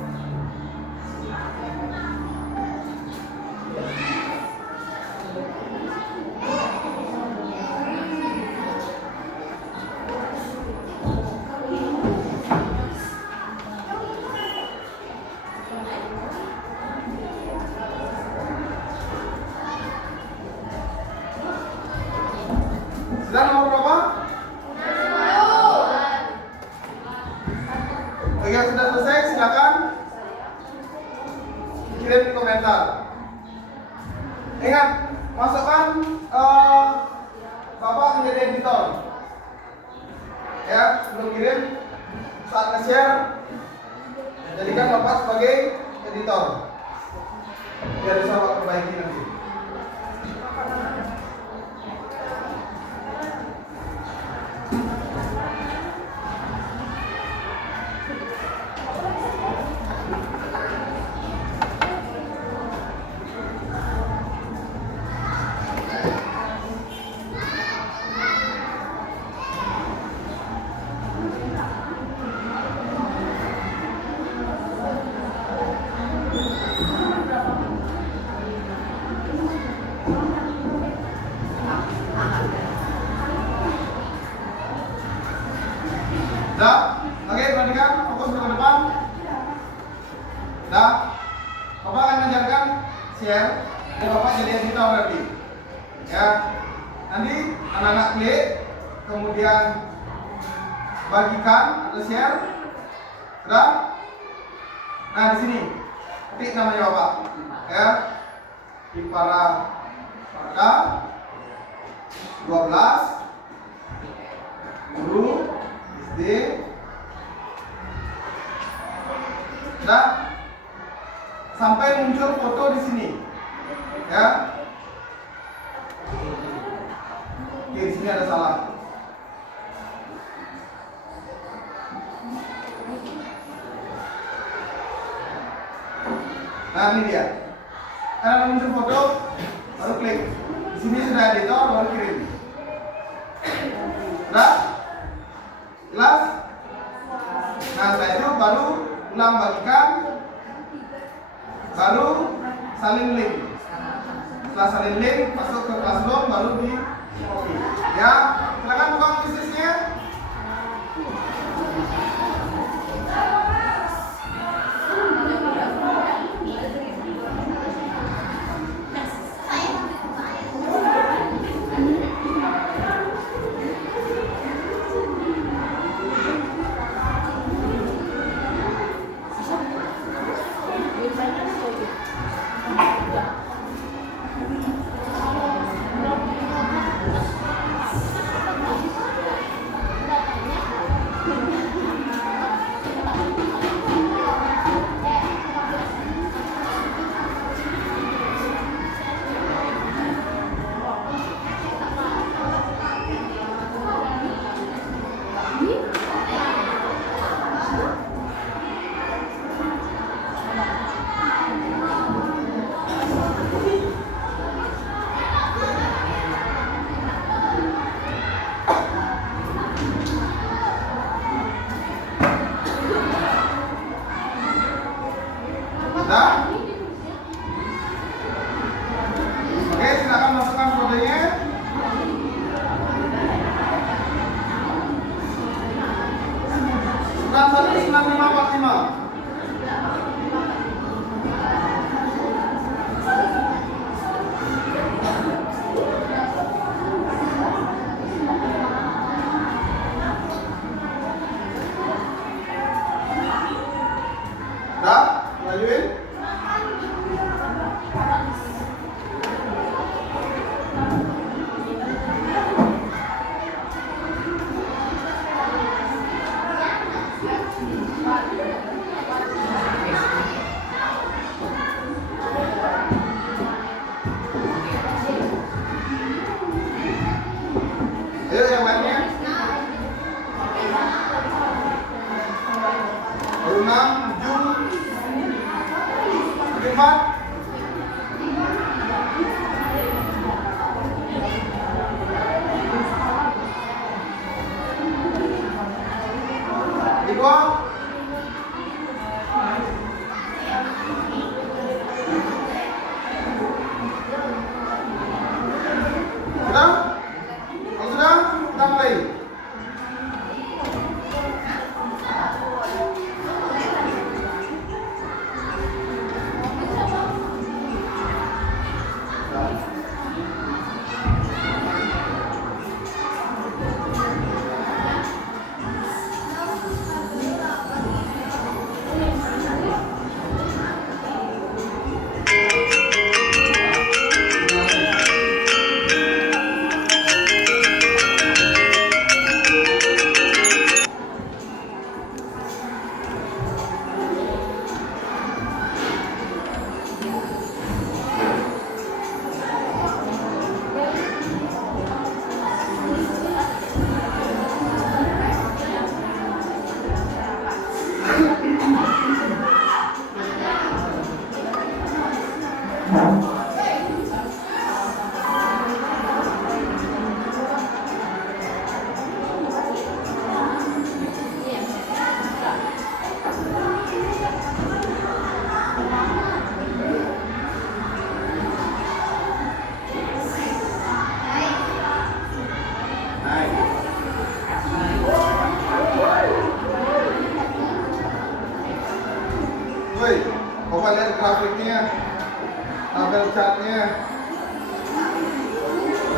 Sudah nomor berapa? Oke, sudah selesai, silakan kirim di komentar. Ingat, masukkan Bapak menjadi editor. Ya, sebelum kirim, saat nge-share, jadikan Bapak sebagai editor. Biar bisa Bapak perbaiki nanti. Dah? Oke, perhatikan, fokus ke depan. Dah? Bapak akan mengajarkan share, dan Bapak jadi editor nanti. Ya, nanti anak-anak klik, kemudian bagikan atau share. Sudah? Nah, di sini ketik namanya Bapak. Ya, Ipara Parda 12 guru SD. Nah, sampai muncul foto di sini, ya. Oke, di sini ada salah. Nah, ini dia. Karena muncul foto, baru klik. Di sini sudah editor, baru kirim. Nah, jelas? Nah, setelah itu baru ulang bagikan, baru salin link. Setelah salin link, masuk ke Classroom, baru di copy. Ya, silakan buka bisnisnya.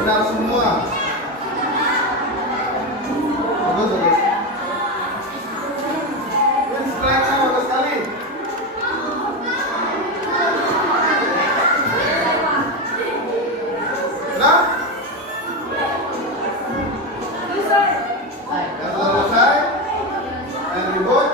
benar semua. Bagus, bagus. Ini slide-nya bagus sekali. Sudah? Yang selesai. And reboot.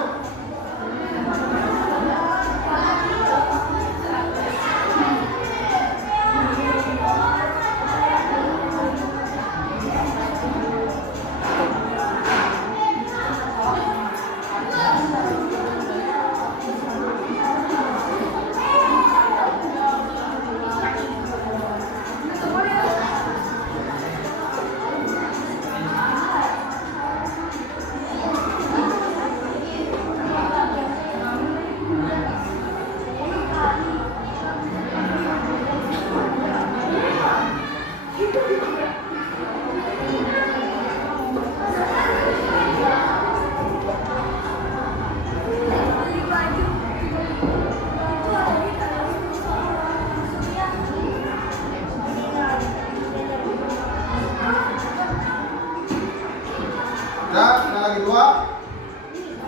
Dan ada lagi dua.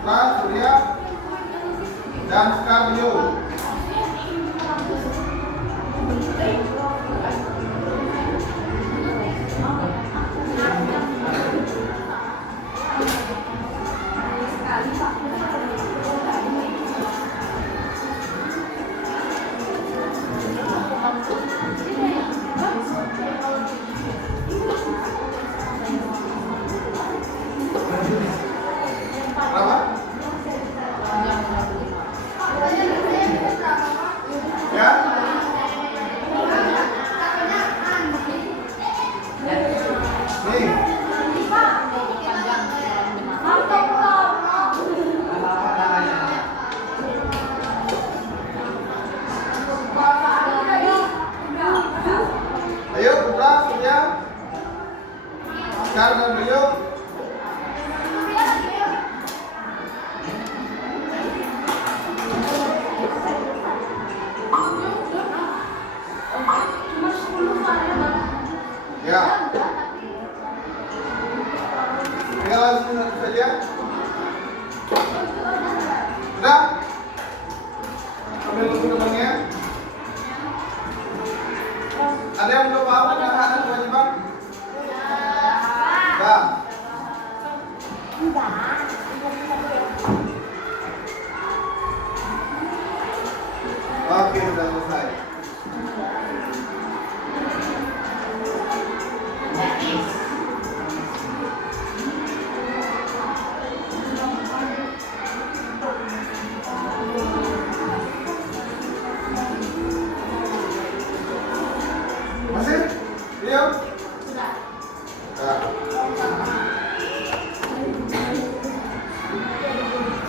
Pras, Surya, dan Skardio. Berapa? Ya? Nih. Ayo, Putra, Surya, Skar dan Rio. Ya. Tinggal langsung satu saja. Sudah? Ambil buku temannya. Ada yang belum paham tentang hak dan kewajiban? Sudah. Oke, sudah selesai. Masih? Rio? Sudah.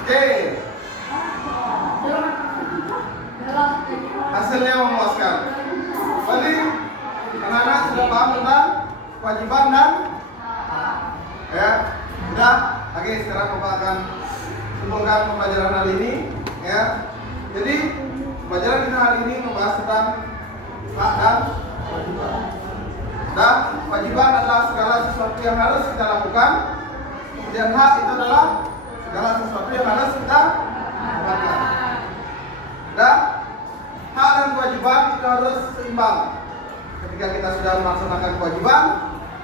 Oke. Hasilnya memuaskan. Berarti anak-anak sudah paham tentang kewajiban dan ya, sudah. Oke, sekarang Bapak akan simpulkan pembelajaran hari ini ya. Jadi pembelajaran kita hari ini membahas tentang hak dan kewajiban. Dan kewajiban adalah segala sesuatu yang harus kita lakukan. Kemudian hak itu adalah segala sesuatu yang harus kita lakukan. Dan hak dan kewajiban itu harus seimbang. Ketika kita sudah melaksanakan kewajiban,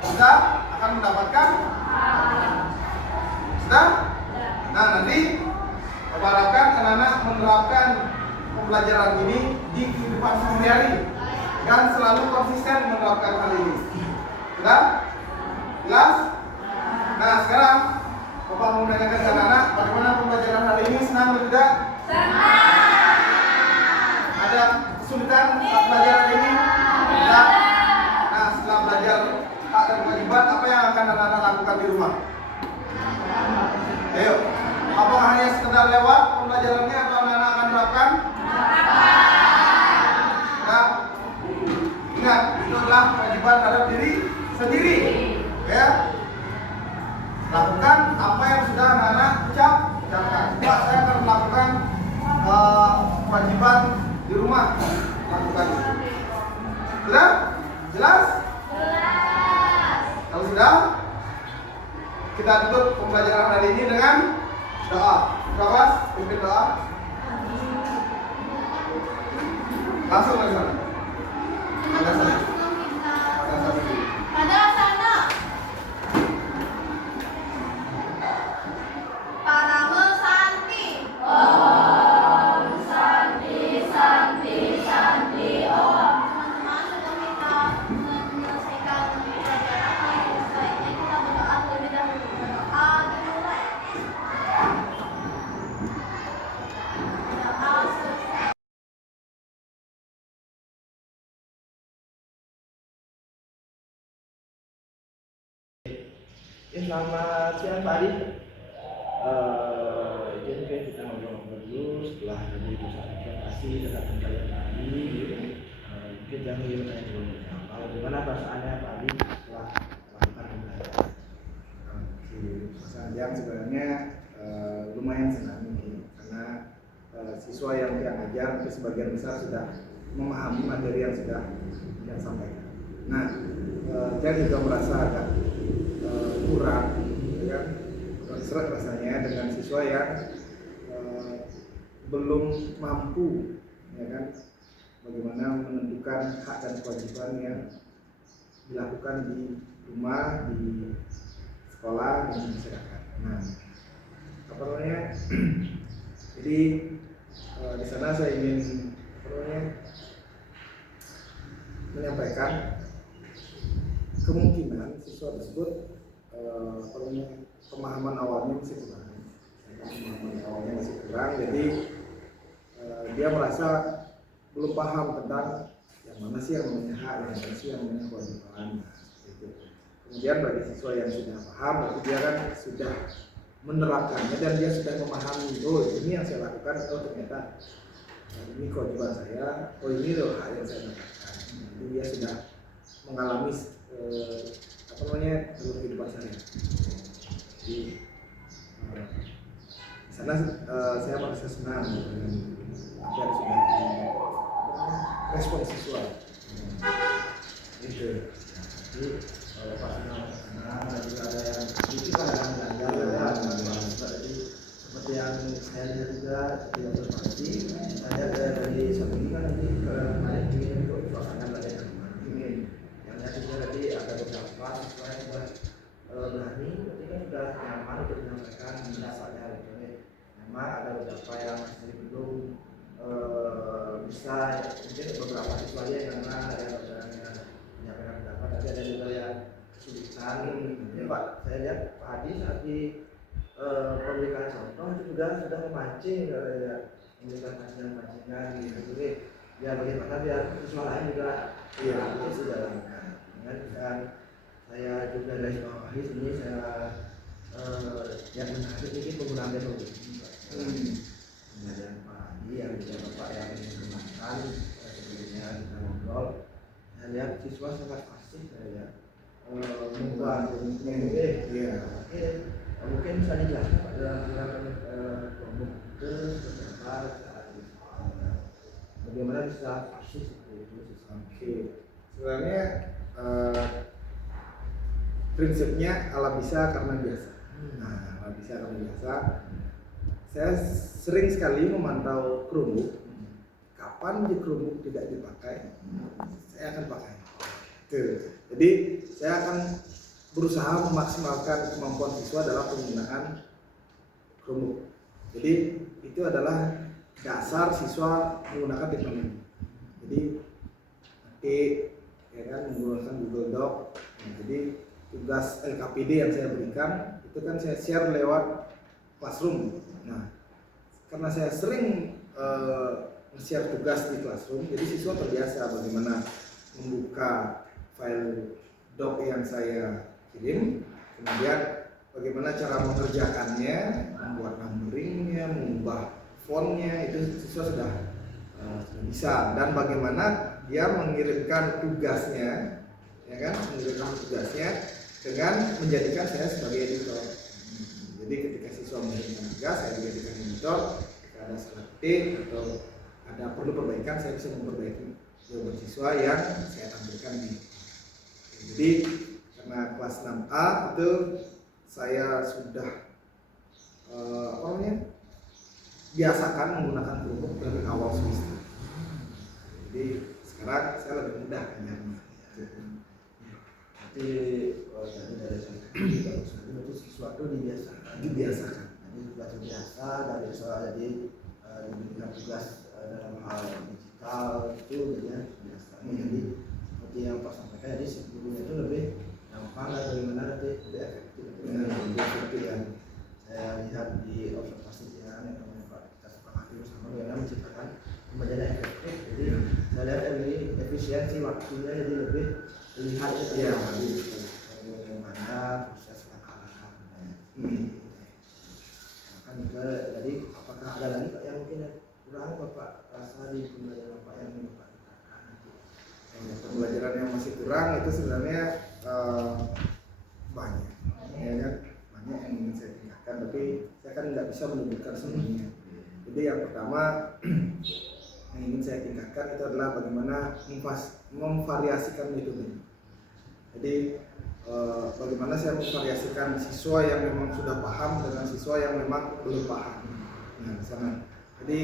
kita akan mendapatkan sudah. Nah, nanti Bapak harapkan anak-anak menerapkan pembelajaran ini di kehidupan sehari-hari dan selalu konsisten menerapkan hal ini. Sudah? Jelas? Nah, sekarang Bapak mau menanyakan ke anak-anak bagaimana pembelajaran hari ini, senang atau tidak? Ada kesulitan saat belajar hari ini? Tidak. Nah, setelah belajar hak dan kewajiban, apa yang akan anak-anak lakukan di rumah? Ayo, apakah hanya sekedar lewat pembelajarannya atau anak-anak akan menerapkan? Nah, ingat, itu adalah kewajiban terhadap diri sendiri. Ya, lakukan apa yang sudah anak-anak ucapkan. Pak, saya akan melakukan kewajiban di rumah. Lakukan. Sudah? Jelas? sudah, kita tutup pembelajaran hari ini dengan doa. Kelas, pimpin doa. Langsung dari sana. Ada sana. Ada sana. Pada sana. Parame Santi. Om Santi Santi Santi Om. Teman-teman, sebelum kita menyelesaikan pelajaran kali ini, sebaiknya kita berdoa terlebih dahulu. Berdoa dimulai. Doa selesai. Ya, selamat siang Pak Adi. Mungkin kita ngobrol-ngobrol dulu setelah tadi presentasi tentang pembelajaran Pak Adi. Mungkin jangan bertanya dulu. Bagaimana perasaannya Pak Adi setelah melakukan pembelajaran? Perasaan yang sebenarnya lumayan senang mungkin karena siswa yang dia ajar itu sebagian besar sudah memahami materi yang sudah dia sampaikan. Nah, saya juga merasa agak kurang, ya kan? Kurang seret rasanya dengan siswa yang belum mampu, ya kan? Bagaimana menentukan hak dan kewajiban yang dilakukan di rumah, di sekolah, dan di masyarakat. Nah, apa namanya? Jadi di sana saya ingin menyampaikan kemungkinan siswa tersebut pemahaman awalnya masih kurang, jadi dia merasa belum paham tentang yang mana sih yang namanya hak, yang mana sih yang namanya kewajiban. Nah, seperti itu. Kemudian bagi siswa yang sudah paham, berarti dia kan sudah menerapkannya dan dia sudah memahami, oh ini yang saya lakukan, oh ternyata ini kewajiban saya, oh ini loh hak yang saya dapatkan. Jadi dia sudah mengalami dalam kehidupan saya. Jadi di sana saya merasa senang dengan apa yang sudah respon siswa. Gitu. Jadi Pak senang, dan juga ada yang sedikit yang belajar. Jadi seperti yang saya lihat juga di observasi, ada dari satu ini kan nanti kemarin ingin untuk suasana belajar ingin yang juga tadi ada beberapa siswa yang sudah berani, berarti kan sudah nyaman untuk menyampaikan pendapatnya. Memang ada beberapa yang masih belum bisa, mungkin beberapa siswa yang karena ada yang menyampaikan pendapat, tapi ada juga yang kesulitan. Ini Pak, saya lihat Pak Hadi saat di pemberikan contoh itu juga sudah memancing, memberikan pancingan-pancingan gitu. Jadi ya bagaimana biar siswa lain juga itu sudah lakukan. Dan saya juga dari bawahi sini saya yang menarik ini penggunaan teknologi. Kemudian Pak Hadi yang juga Bapak yang mengenalkan sebelumnya kita ngobrol, saya lihat siswa sangat fasih, saya lihat membuat mungkin bisa dijelaskan Pak dalam kelompok itu bagaimana bisa fasih seperti itu. Oke, sebenarnya prinsipnya ala bisa karena biasa. Nah, ala bisa karena biasa. Saya sering sekali memantau Chromebook. Kapan di Chromebook tidak dipakai, saya akan pakai. Jadi saya akan berusaha memaksimalkan kemampuan siswa dalam penggunaan Chromebook. Jadi itu adalah dasar siswa menggunakan teknologi. Jadi ya kan, menggunakan Google Doc. Nah, jadi tugas LKPD yang saya berikan itu kan saya share lewat Classroom. Nah, karena saya sering share tugas di Classroom, jadi siswa terbiasa bagaimana membuka file doc yang saya kirim, kemudian bagaimana cara mengerjakannya, membuat numberingnya, mengubah fontnya, itu siswa sudah bisa. Dan bagaimana dia mengirimkan tugasnya, ya kan, mengirimkan tugasnya dengan menjadikan saya sebagai editor. Jadi ketika siswa mengirimkan tugas, saya dijadikan editor. Jika ada salah ketik atau ada perlu perbaikan, saya bisa memperbaiki jawaban siswa yang saya tampilkan di. Jadi Nah, kelas 6A itu saya sudah biasakan menggunakan kerupuk dari awal semester. Jadi sekarang saya lebih mudah ajarnya. Jadi tadi dari itu sesuatu dibiasakan. Jadi sudah terbiasa dari soal jadi diberikan tugas dalam hal digital itu ya biasa. Jadi seperti yang Pak sampaikan, jadi si gurunya itu lebih gampang dan bagaimana nanti lebih efektif. Seperti yang saya lihat di observasi yang namanya Pak kita sepakati bersama bagaimana menciptakan pembelajaran efektif. Jadi saya lihat lebih efisiensi waktunya jadi lebih lihat ya bagaimana proses langkah-langkahnya. Kan juga jadi apakah ada lagi Pak yang mungkin kurang Bapak rasa di pembelajaran Bapak yang Bapak katakan nanti? Pembelajaran yang masih kurang itu sebenarnya banyak, ya kan? Banyak yang ingin saya tingkatkan, tapi saya kan nggak bisa menyebutkan semuanya. Jadi yang pertama yang ingin saya tingkatkan itu adalah bagaimana memvariasikan metode. Jadi bagaimana saya memvariasikan siswa yang memang sudah paham dengan siswa yang memang belum paham. Nah, sana. Jadi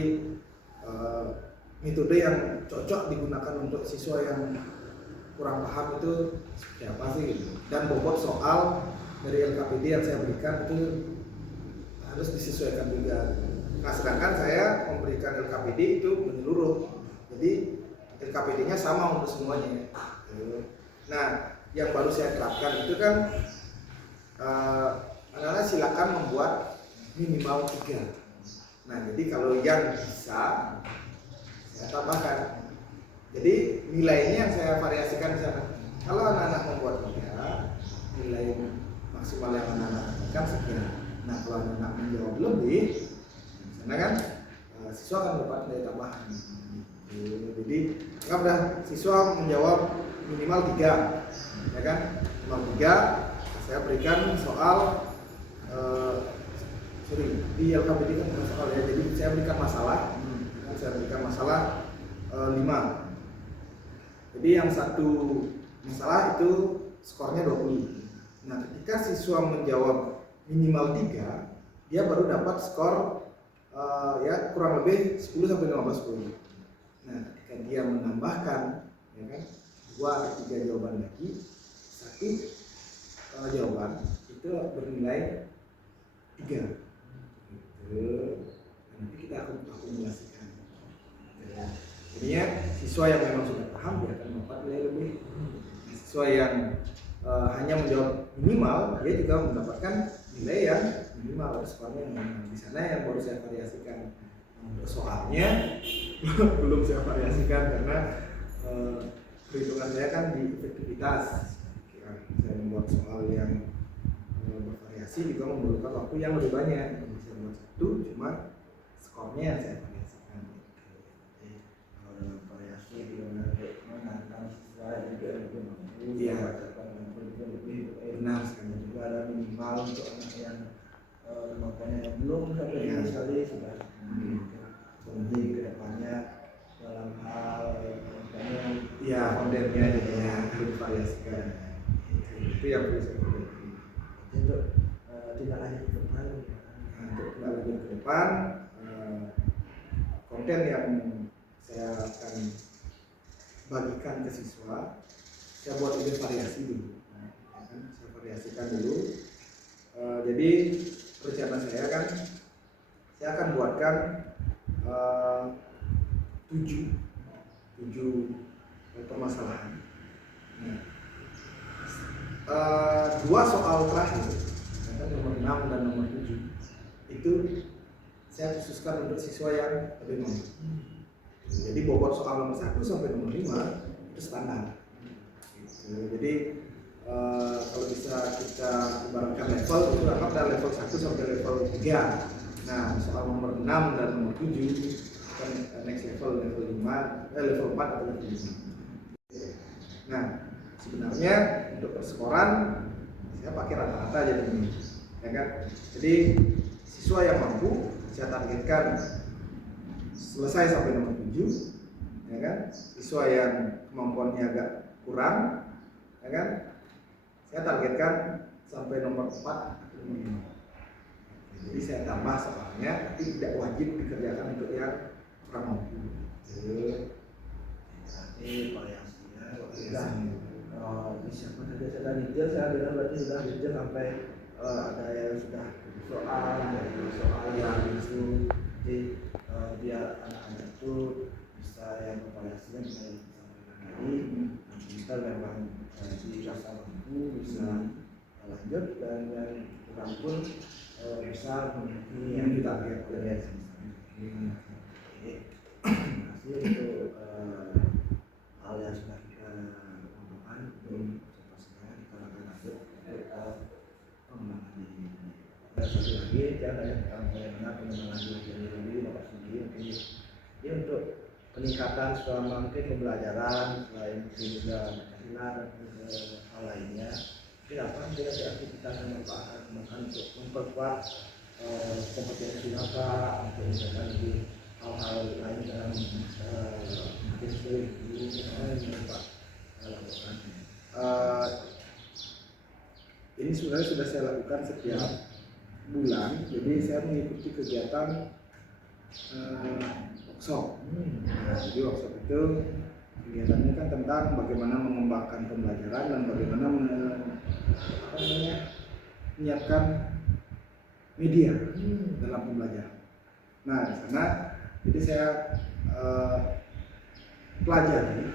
metode yang cocok digunakan untuk siswa yang kurang paham itu seperti apa sih gitu. Dan bobot soal dari LKPD yang saya berikan itu harus disesuaikan juga. Nah, sedangkan saya memberikan LKPD itu menyeluruh. Jadi LKPD-nya sama untuk semuanya. Nah, yang baru saya terapkan itu kan anak-anak silakan membuat minimal 3. Nah, jadi kalau yang bisa saya tambahkan. Jadi nilainya yang saya variasikan di sana. Kalau anak-anak membuat 3, nilai maksimal yang anak-anak dapatkan sekian. Nah, kalau anak-anak menjawab lebih, di sana kan siswa akan dapat nilai tambahan. Jadi anggaplah siswa menjawab minimal 3, ya kan? Minimal 3, saya berikan soal di LKPD kan bukan soal ya. Jadi saya berikan masalah 5. Jadi yang satu masalah itu skornya 20. Nah, ketika siswa menjawab minimal 3, dia baru dapat skor ya kurang lebih 10 sampai 15 poin. Nah, ketika dia menambahkan ya kan 2 atau 3 jawaban lagi, 1 jawaban itu bernilai 3. Nanti kita akumulasikan. Jadinya siswa yang memang sudah paham dia akan mendapat nilai lebih. Siswa yang hanya menjawab minimal, dia juga mendapatkan nilai yang minimal, skornya yang minimal. Di sana yang baru saya variasikan. Untuk soalnya belum saya variasikan karena perhitungan saya kan di efektivitas. Saya membuat soal yang bervariasi juga memerlukan waktu yang lebih banyak. Saya buat 1, cuma skornya yang saya variasikan. Kalau dalam variasi di mana menantang siswa juga lebih mampu, iya, lebih benar sekali. Juga ada minimal untuk anak yang kemampuannya yang belum sampai sekali sudah. Jadi kedepannya dalam hal kontennya jadi ya divariasikan. Itu yang perlu saya perbaiki. Untuk tidak lanjut ke depan. Untuk tidak lanjut ke depan, konten yang saya akan bagikan ke siswa, saya buat ide variasi dulu. Saya variasikan dulu. Jadi rencana saya kan, saya akan buatkan 7 permasalahan. Nah, 2 soal terakhir, nomor 6 dan nomor 7, itu saya khususkan untuk siswa yang lebih mampu. Jadi bobot soal nomor 1 sampai nomor 5 itu standar. Jadi kalau bisa kita ibaratkan level itu anggaplah level 1 sampai level 3. Nah, soal nomor 6 dan nomor 7 kan next level 5, level 4 atau level 5. Nah, sebenarnya untuk perskoran saya pakai rata-rata aja ini, ya kan? Jadi siswa yang mampu saya targetkan selesai sampai nomor 7, ya kan? Siswa yang kemampuannya agak kurang, ya kan? Saya targetkan sampai nomor 4 atau nomor 5. Jadi saya tambah soalnya, tapi tidak wajib dikerjakan untuk yang kurang mampu. Ini variasinya sudah siapa saja saya nijil, saya dengar berarti sudah nijil sampai ada yang sudah soal yang itu, jadi biar anak-anak itu bisa yang bervariasinya bisa disampaikan tadi. Kita memang dirasa mampu bisa lanjut dan yang kurang pun bisa memiliki yang ditarget dari Terima kasih untuk hal yang sudah kita lakukan untuk pastinya kita akan lanjut untuk pengembangan ini. Dan satu lagi bagaimana pengembangan diri sendiri Bapak sendiri mungkin ini untuk peningkatan selama mungkin pembelajaran selain juga Pancasila dan hal lainnya. Mungkin apa kira-kira kita akan mengembangkan untuk memperkuat kompetensi Bapak untuk misalkan lebih hal-hal lain dalam mungkin sebagai guru yang Pak lakukan. Ini sebenarnya sudah saya lakukan setiap bulan, jadi saya mengikuti kegiatan workshop. Jadi workshop itu kegiatannya kan tentang bagaimana mengembangkan pembelajaran dan bagaimana menyiapkan media dalam pembelajaran. Nah di sana jadi saya pelajari,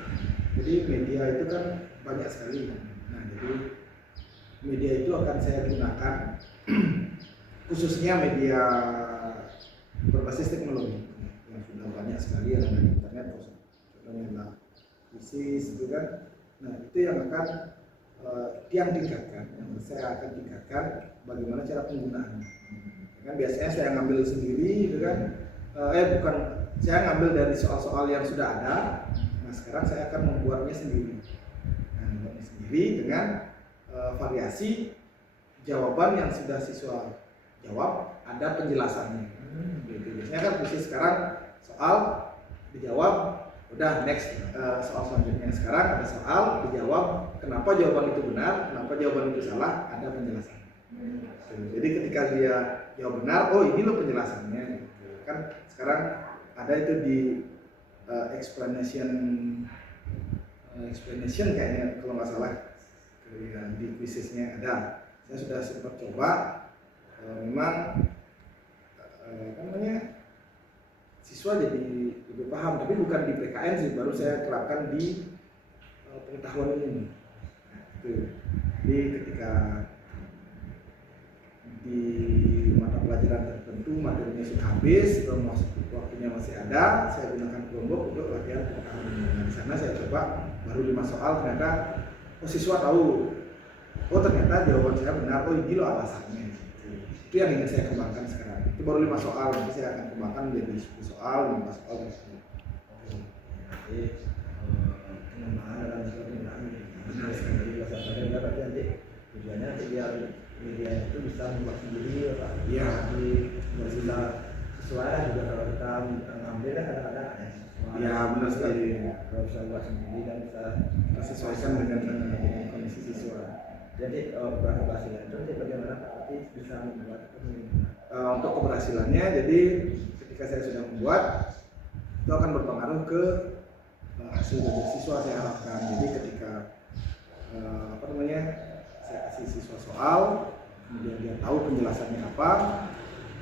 jadi media itu kan banyak sekali. Nah jadi media itu akan saya gunakan khususnya media berbasis teknologi yang sudah banyak sekali yang ada di internet, contohnya krisis itu kan. Nah itu yang akan yang tingkatkan, yang saya akan tingkatkan bagaimana cara penggunaannya. Kan biasanya saya ngambil sendiri, gitu kan? Bukan, saya ngambil dari soal-soal yang sudah ada. Nah sekarang saya akan membuatnya sendiri. Nah membuatnya sendiri dengan variasi jawaban yang sudah siswa jawab, ada penjelasannya. Biasanya kan krisis sekarang soal dijawab, udah next soal selanjutnya. Sekarang ada soal dijawab, kenapa jawaban itu benar, kenapa jawaban itu salah, ada penjelasan. Jadi ketika dia jawab benar, oh ini loh penjelasannya. Kan sekarang ada itu di explanation kayaknya kalau nggak salah di quizesnya ada. Saya sudah sempat coba, memang siswa jadi lebih paham, tapi bukan di PKN sih, baru saya terapkan di pengetahuan umum. Jadi ketika di mata pelajaran tertentu materinya sudah habis, waktunya masih ada, saya gunakan Chromebook untuk latihan pengetahuan umum. Di sana saya coba baru 5 soal, ternyata siswa tahu, oh ternyata jawaban saya benar, oh ini loh alasannya. Itu yang ingin saya kembangkan sekarang. Itu baru 5 soal, nanti saya akan kembangkan menjadi 10 soal, 15 soal dan sebagainya. Jadi pengembangan dalam penggunaan benar sekali berdasarkan juga berarti nanti tujuannya nanti biar media itu bisa membuat sendiri, Pak. Iya. Jadi bisa sesuai lah juga kalau kita ngambil kan kadang-kadang ada sesuai. Iya benar sekali. Kalau bisa buat sendiri dan bisa Kita sesuaikan dengan kondisi siswa. Jadi keberhasilan itu nanti bagaimana Pak? Tapi bisa membuat Untuk keberhasilannya, jadi ketika saya sudah membuat, itu akan berpengaruh ke hasil dari siswa saya harapkan. Jadi ketika saya kasih siswa soal, kemudian dia tahu penjelasannya apa,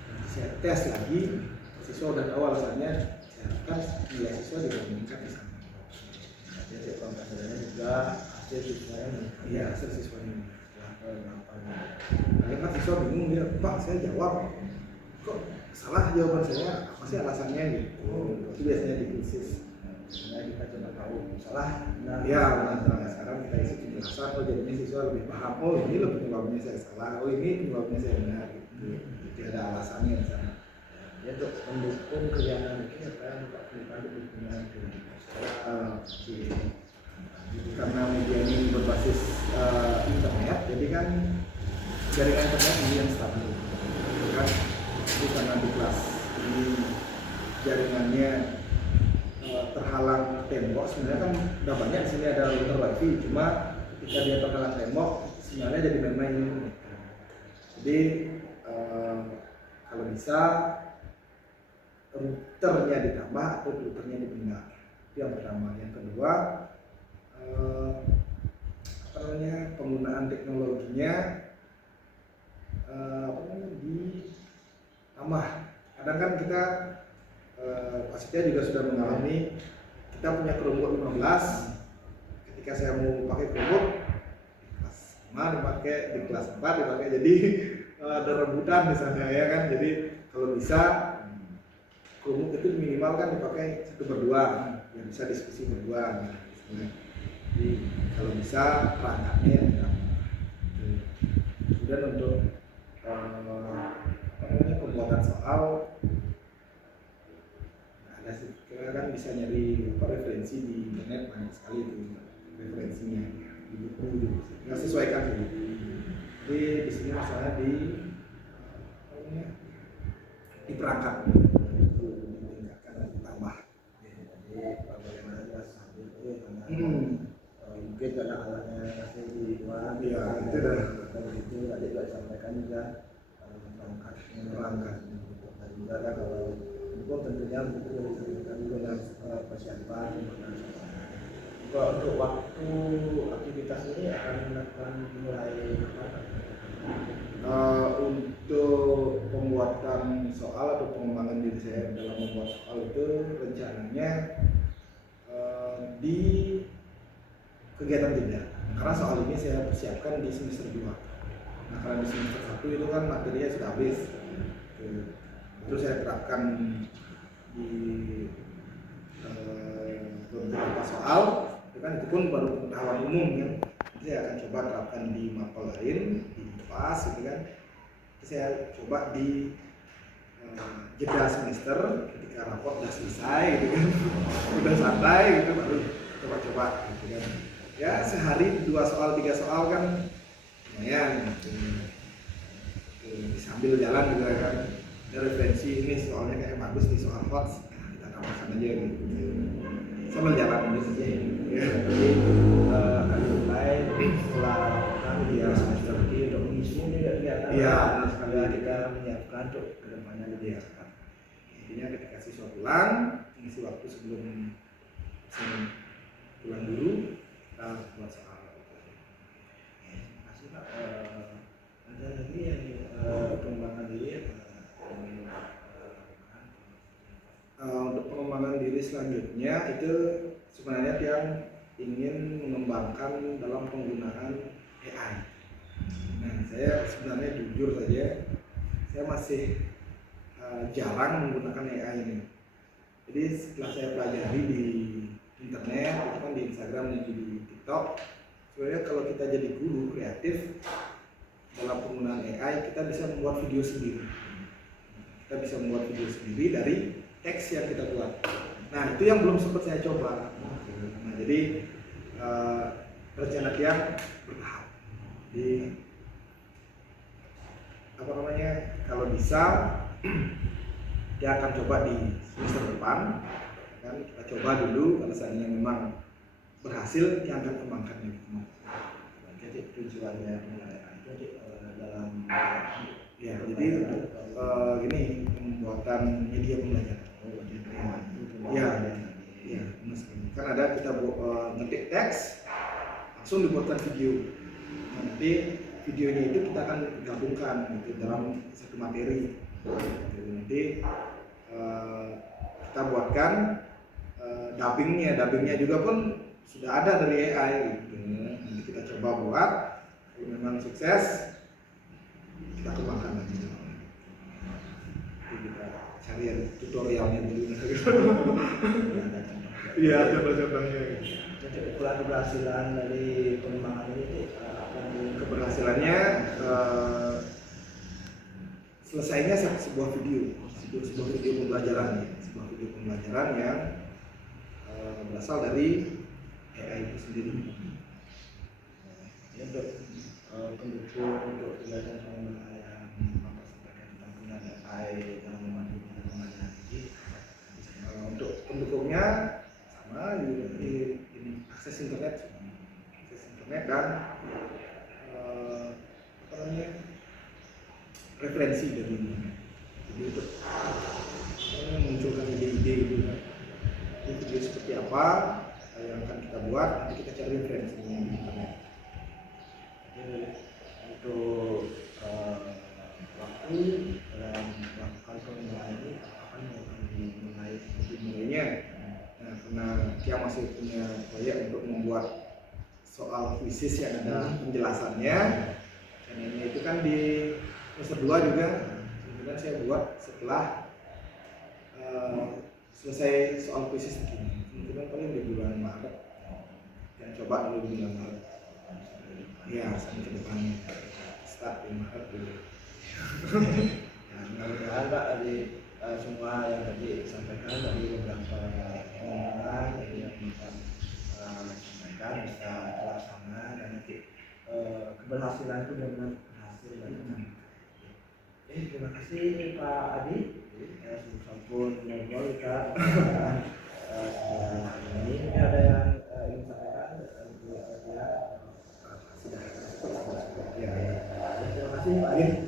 nanti saya tes lagi, siswa udah tahu alasannya, saya harapkan nilai siswa juga meningkat di sana. jadi pembelajarannya juga hasil siswanya meningkat. Iya, hasil siswanya meningkat. Kadang kan siswa bingung, dia, Pak saya jawab, kok salah jawaban saya, apa sih alasannya gitu. Itu biasanya di krisis. Nah, kita coba tahu salah. Nah, Ya, benar. Sekarang kita isi penjelasan, oh jadinya siswa lebih paham. Oh ini loh penyebabnya saya salah. Oh ini penyebabnya saya benar. Gitu. Jadi ada alasannya di sana. ya untuk mendukung kegiatan mungkin apa yang Pak berikan dukungan ke Karena media ini berbasis internet, jadi kan jaringan internet ini yang stabil. Kan? Jadi karena di kelas ini jaringannya terhalang tembok, sebenarnya kan udah banyak di sini ada router wifi, cuma ketika dia terhalang tembok sinyalnya jadi main-main. Jadi kalau bisa routernya ditambah atau routernya dipindah. Itu yang pertama. Yang kedua, penggunaan teknologinya ditambah. Kadang kan kita pastinya juga sudah mengalami, kita punya Chromebook 15. Ketika saya mau pakai Chromebook di kelas 5 dipakai, di kelas 4 dipakai, jadi ada rebutan misalnya ya kan. Jadi kalau bisa Chromebook itu minimal kan dipakai 1/2, yang bisa diskusi berdua misalnya. Jadi kalau bisa perangkatnya yang ditambah. Kemudian untuk pembuatan soal ada sih, kita kan bisa nyari referensi di internet, banyak sekali itu referensinya di buku gitu. Nggak sesuaikan gitu. Jadi di sini masalah di perangkat itu ditingkatkan dan ditambah. Jadi bagaimana kita sambil itu karena mungkin karena alatnya masih di luar. Iya, itu dah. Itu tadi juga disampaikan juga perangkat. Dan juga kan kalau itu tentunya itu disampaikan juga dalam persiapan. Untuk waktu aktivitas ini akan mulai untuk pembuatan soal atau pengembangan diri saya dalam membuat soal itu rencananya di kegiatan tidak, karena soal ini saya persiapkan di semester 2. Nah, karena di semester 1 itu kan materinya sudah habis, terus saya terapkan di beberapa soal itu kan, itu pun baru pengetahuan umum kan. Nanti saya akan coba terapkan di mapel lain, di pas gitu kan. Nanti saya coba di jeda semester ketika rapot udah selesai gitu kan, udah santai gitu, baru coba-coba gitu kan. Ya sehari 2 soal 3 soal kan lumayan gitu. Sambil jalan juga kan, ada referensi ini soalnya kayak bagus nih soal hot, kita tambahkan aja gitu. Sambil jalan aja saja ya. Jadi akan mulai setelah kami di semester ini untuk mengisi juga kegiatan. Iya, sekali kita menyiapkan untuk kedepannya lebih cepat. Intinya ketika siswa pulang, mengisi waktu sebelum pulang dulu, kita buat soal. Masih Pak, ada lagi yang pengembangan diri untuk pengembangan diri selanjutnya itu sebenarnya yang ingin mengembangkan dalam penggunaan AI. Nah, saya sebenarnya jujur saja, saya masih jarang menggunakan AI ini. Jadi setelah saya pelajari di internet, itu kan di Instagram dan di TikTok, sebenarnya kalau kita jadi guru kreatif dalam penggunaan AI, kita bisa membuat video sendiri. Kita bisa membuat video sendiri dari teks yang kita buat. Nah, itu yang belum sempat saya coba. Nah, jadi rencana yang bertahap. Jadi kalau bisa dia akan coba di semester depan. Kan kita coba dulu, kalau seandainya memang berhasil, dia akan kembangkan lagi. jadi tujuannya itu dalam Ya, jadi gini, pembuatan media pembelajaran. Ya, kan ada kita ngetik teks, langsung dibuatkan video. Nah, nanti videonya itu kita akan gabungkan gitu, dalam satu materi. Nanti kita buatkan dubbingnya juga pun sudah ada dari AI gitu. Nanti kita coba buat, kalau memang sukses kita kembangkan lagi. Kita cari yang tutorialnya dulu. Iya, contoh-contohnya. jadi ukuran keberhasilan dari pengembangan ini akan Keberhasilannya selesainya sebuah video pembelajaran, yang berasal dari AI itu sendiri. ini untuk pendukung untuk kegiatan pengembangan yang Bapak sampaikan tentang penggunaan AI dalam membantu pengembangan ini. Untuk pendukungnya sama di akses internet dan referensi dari ini. Jadi untuk munculkan ide-ide gitu kan. Ini video seperti apa yang akan kita buat, nanti kita cari referensinya di internet. Jadi untuk waktu dalam melakukan pengembangan ini akan dimulainya. Nah, karena Kia masih punya proyek untuk membuat soal kuisis yang ada penjelasannya. Dan ini itu kan di semester 2 juga. Kemudian saya buat setelah selesai soal kuisis ini. Kemudian paling di bulan Maret. Dan coba dulu di bulan Maret. Ya, sampai ke depannya. Start di Maret dulu. Nah, mudah-mudahan Pak dari semua yang tadi disampaikan dari beberapa pengalaman yang kita sampaikan bisa terlaksana dan nanti keberhasilan itu benar-benar berhasil dan terima kasih Pak Adi. Sampun ngobrol kita ini mungkin ada yang ingin sampaikan untuk ya. Terima kasih Pak Adi.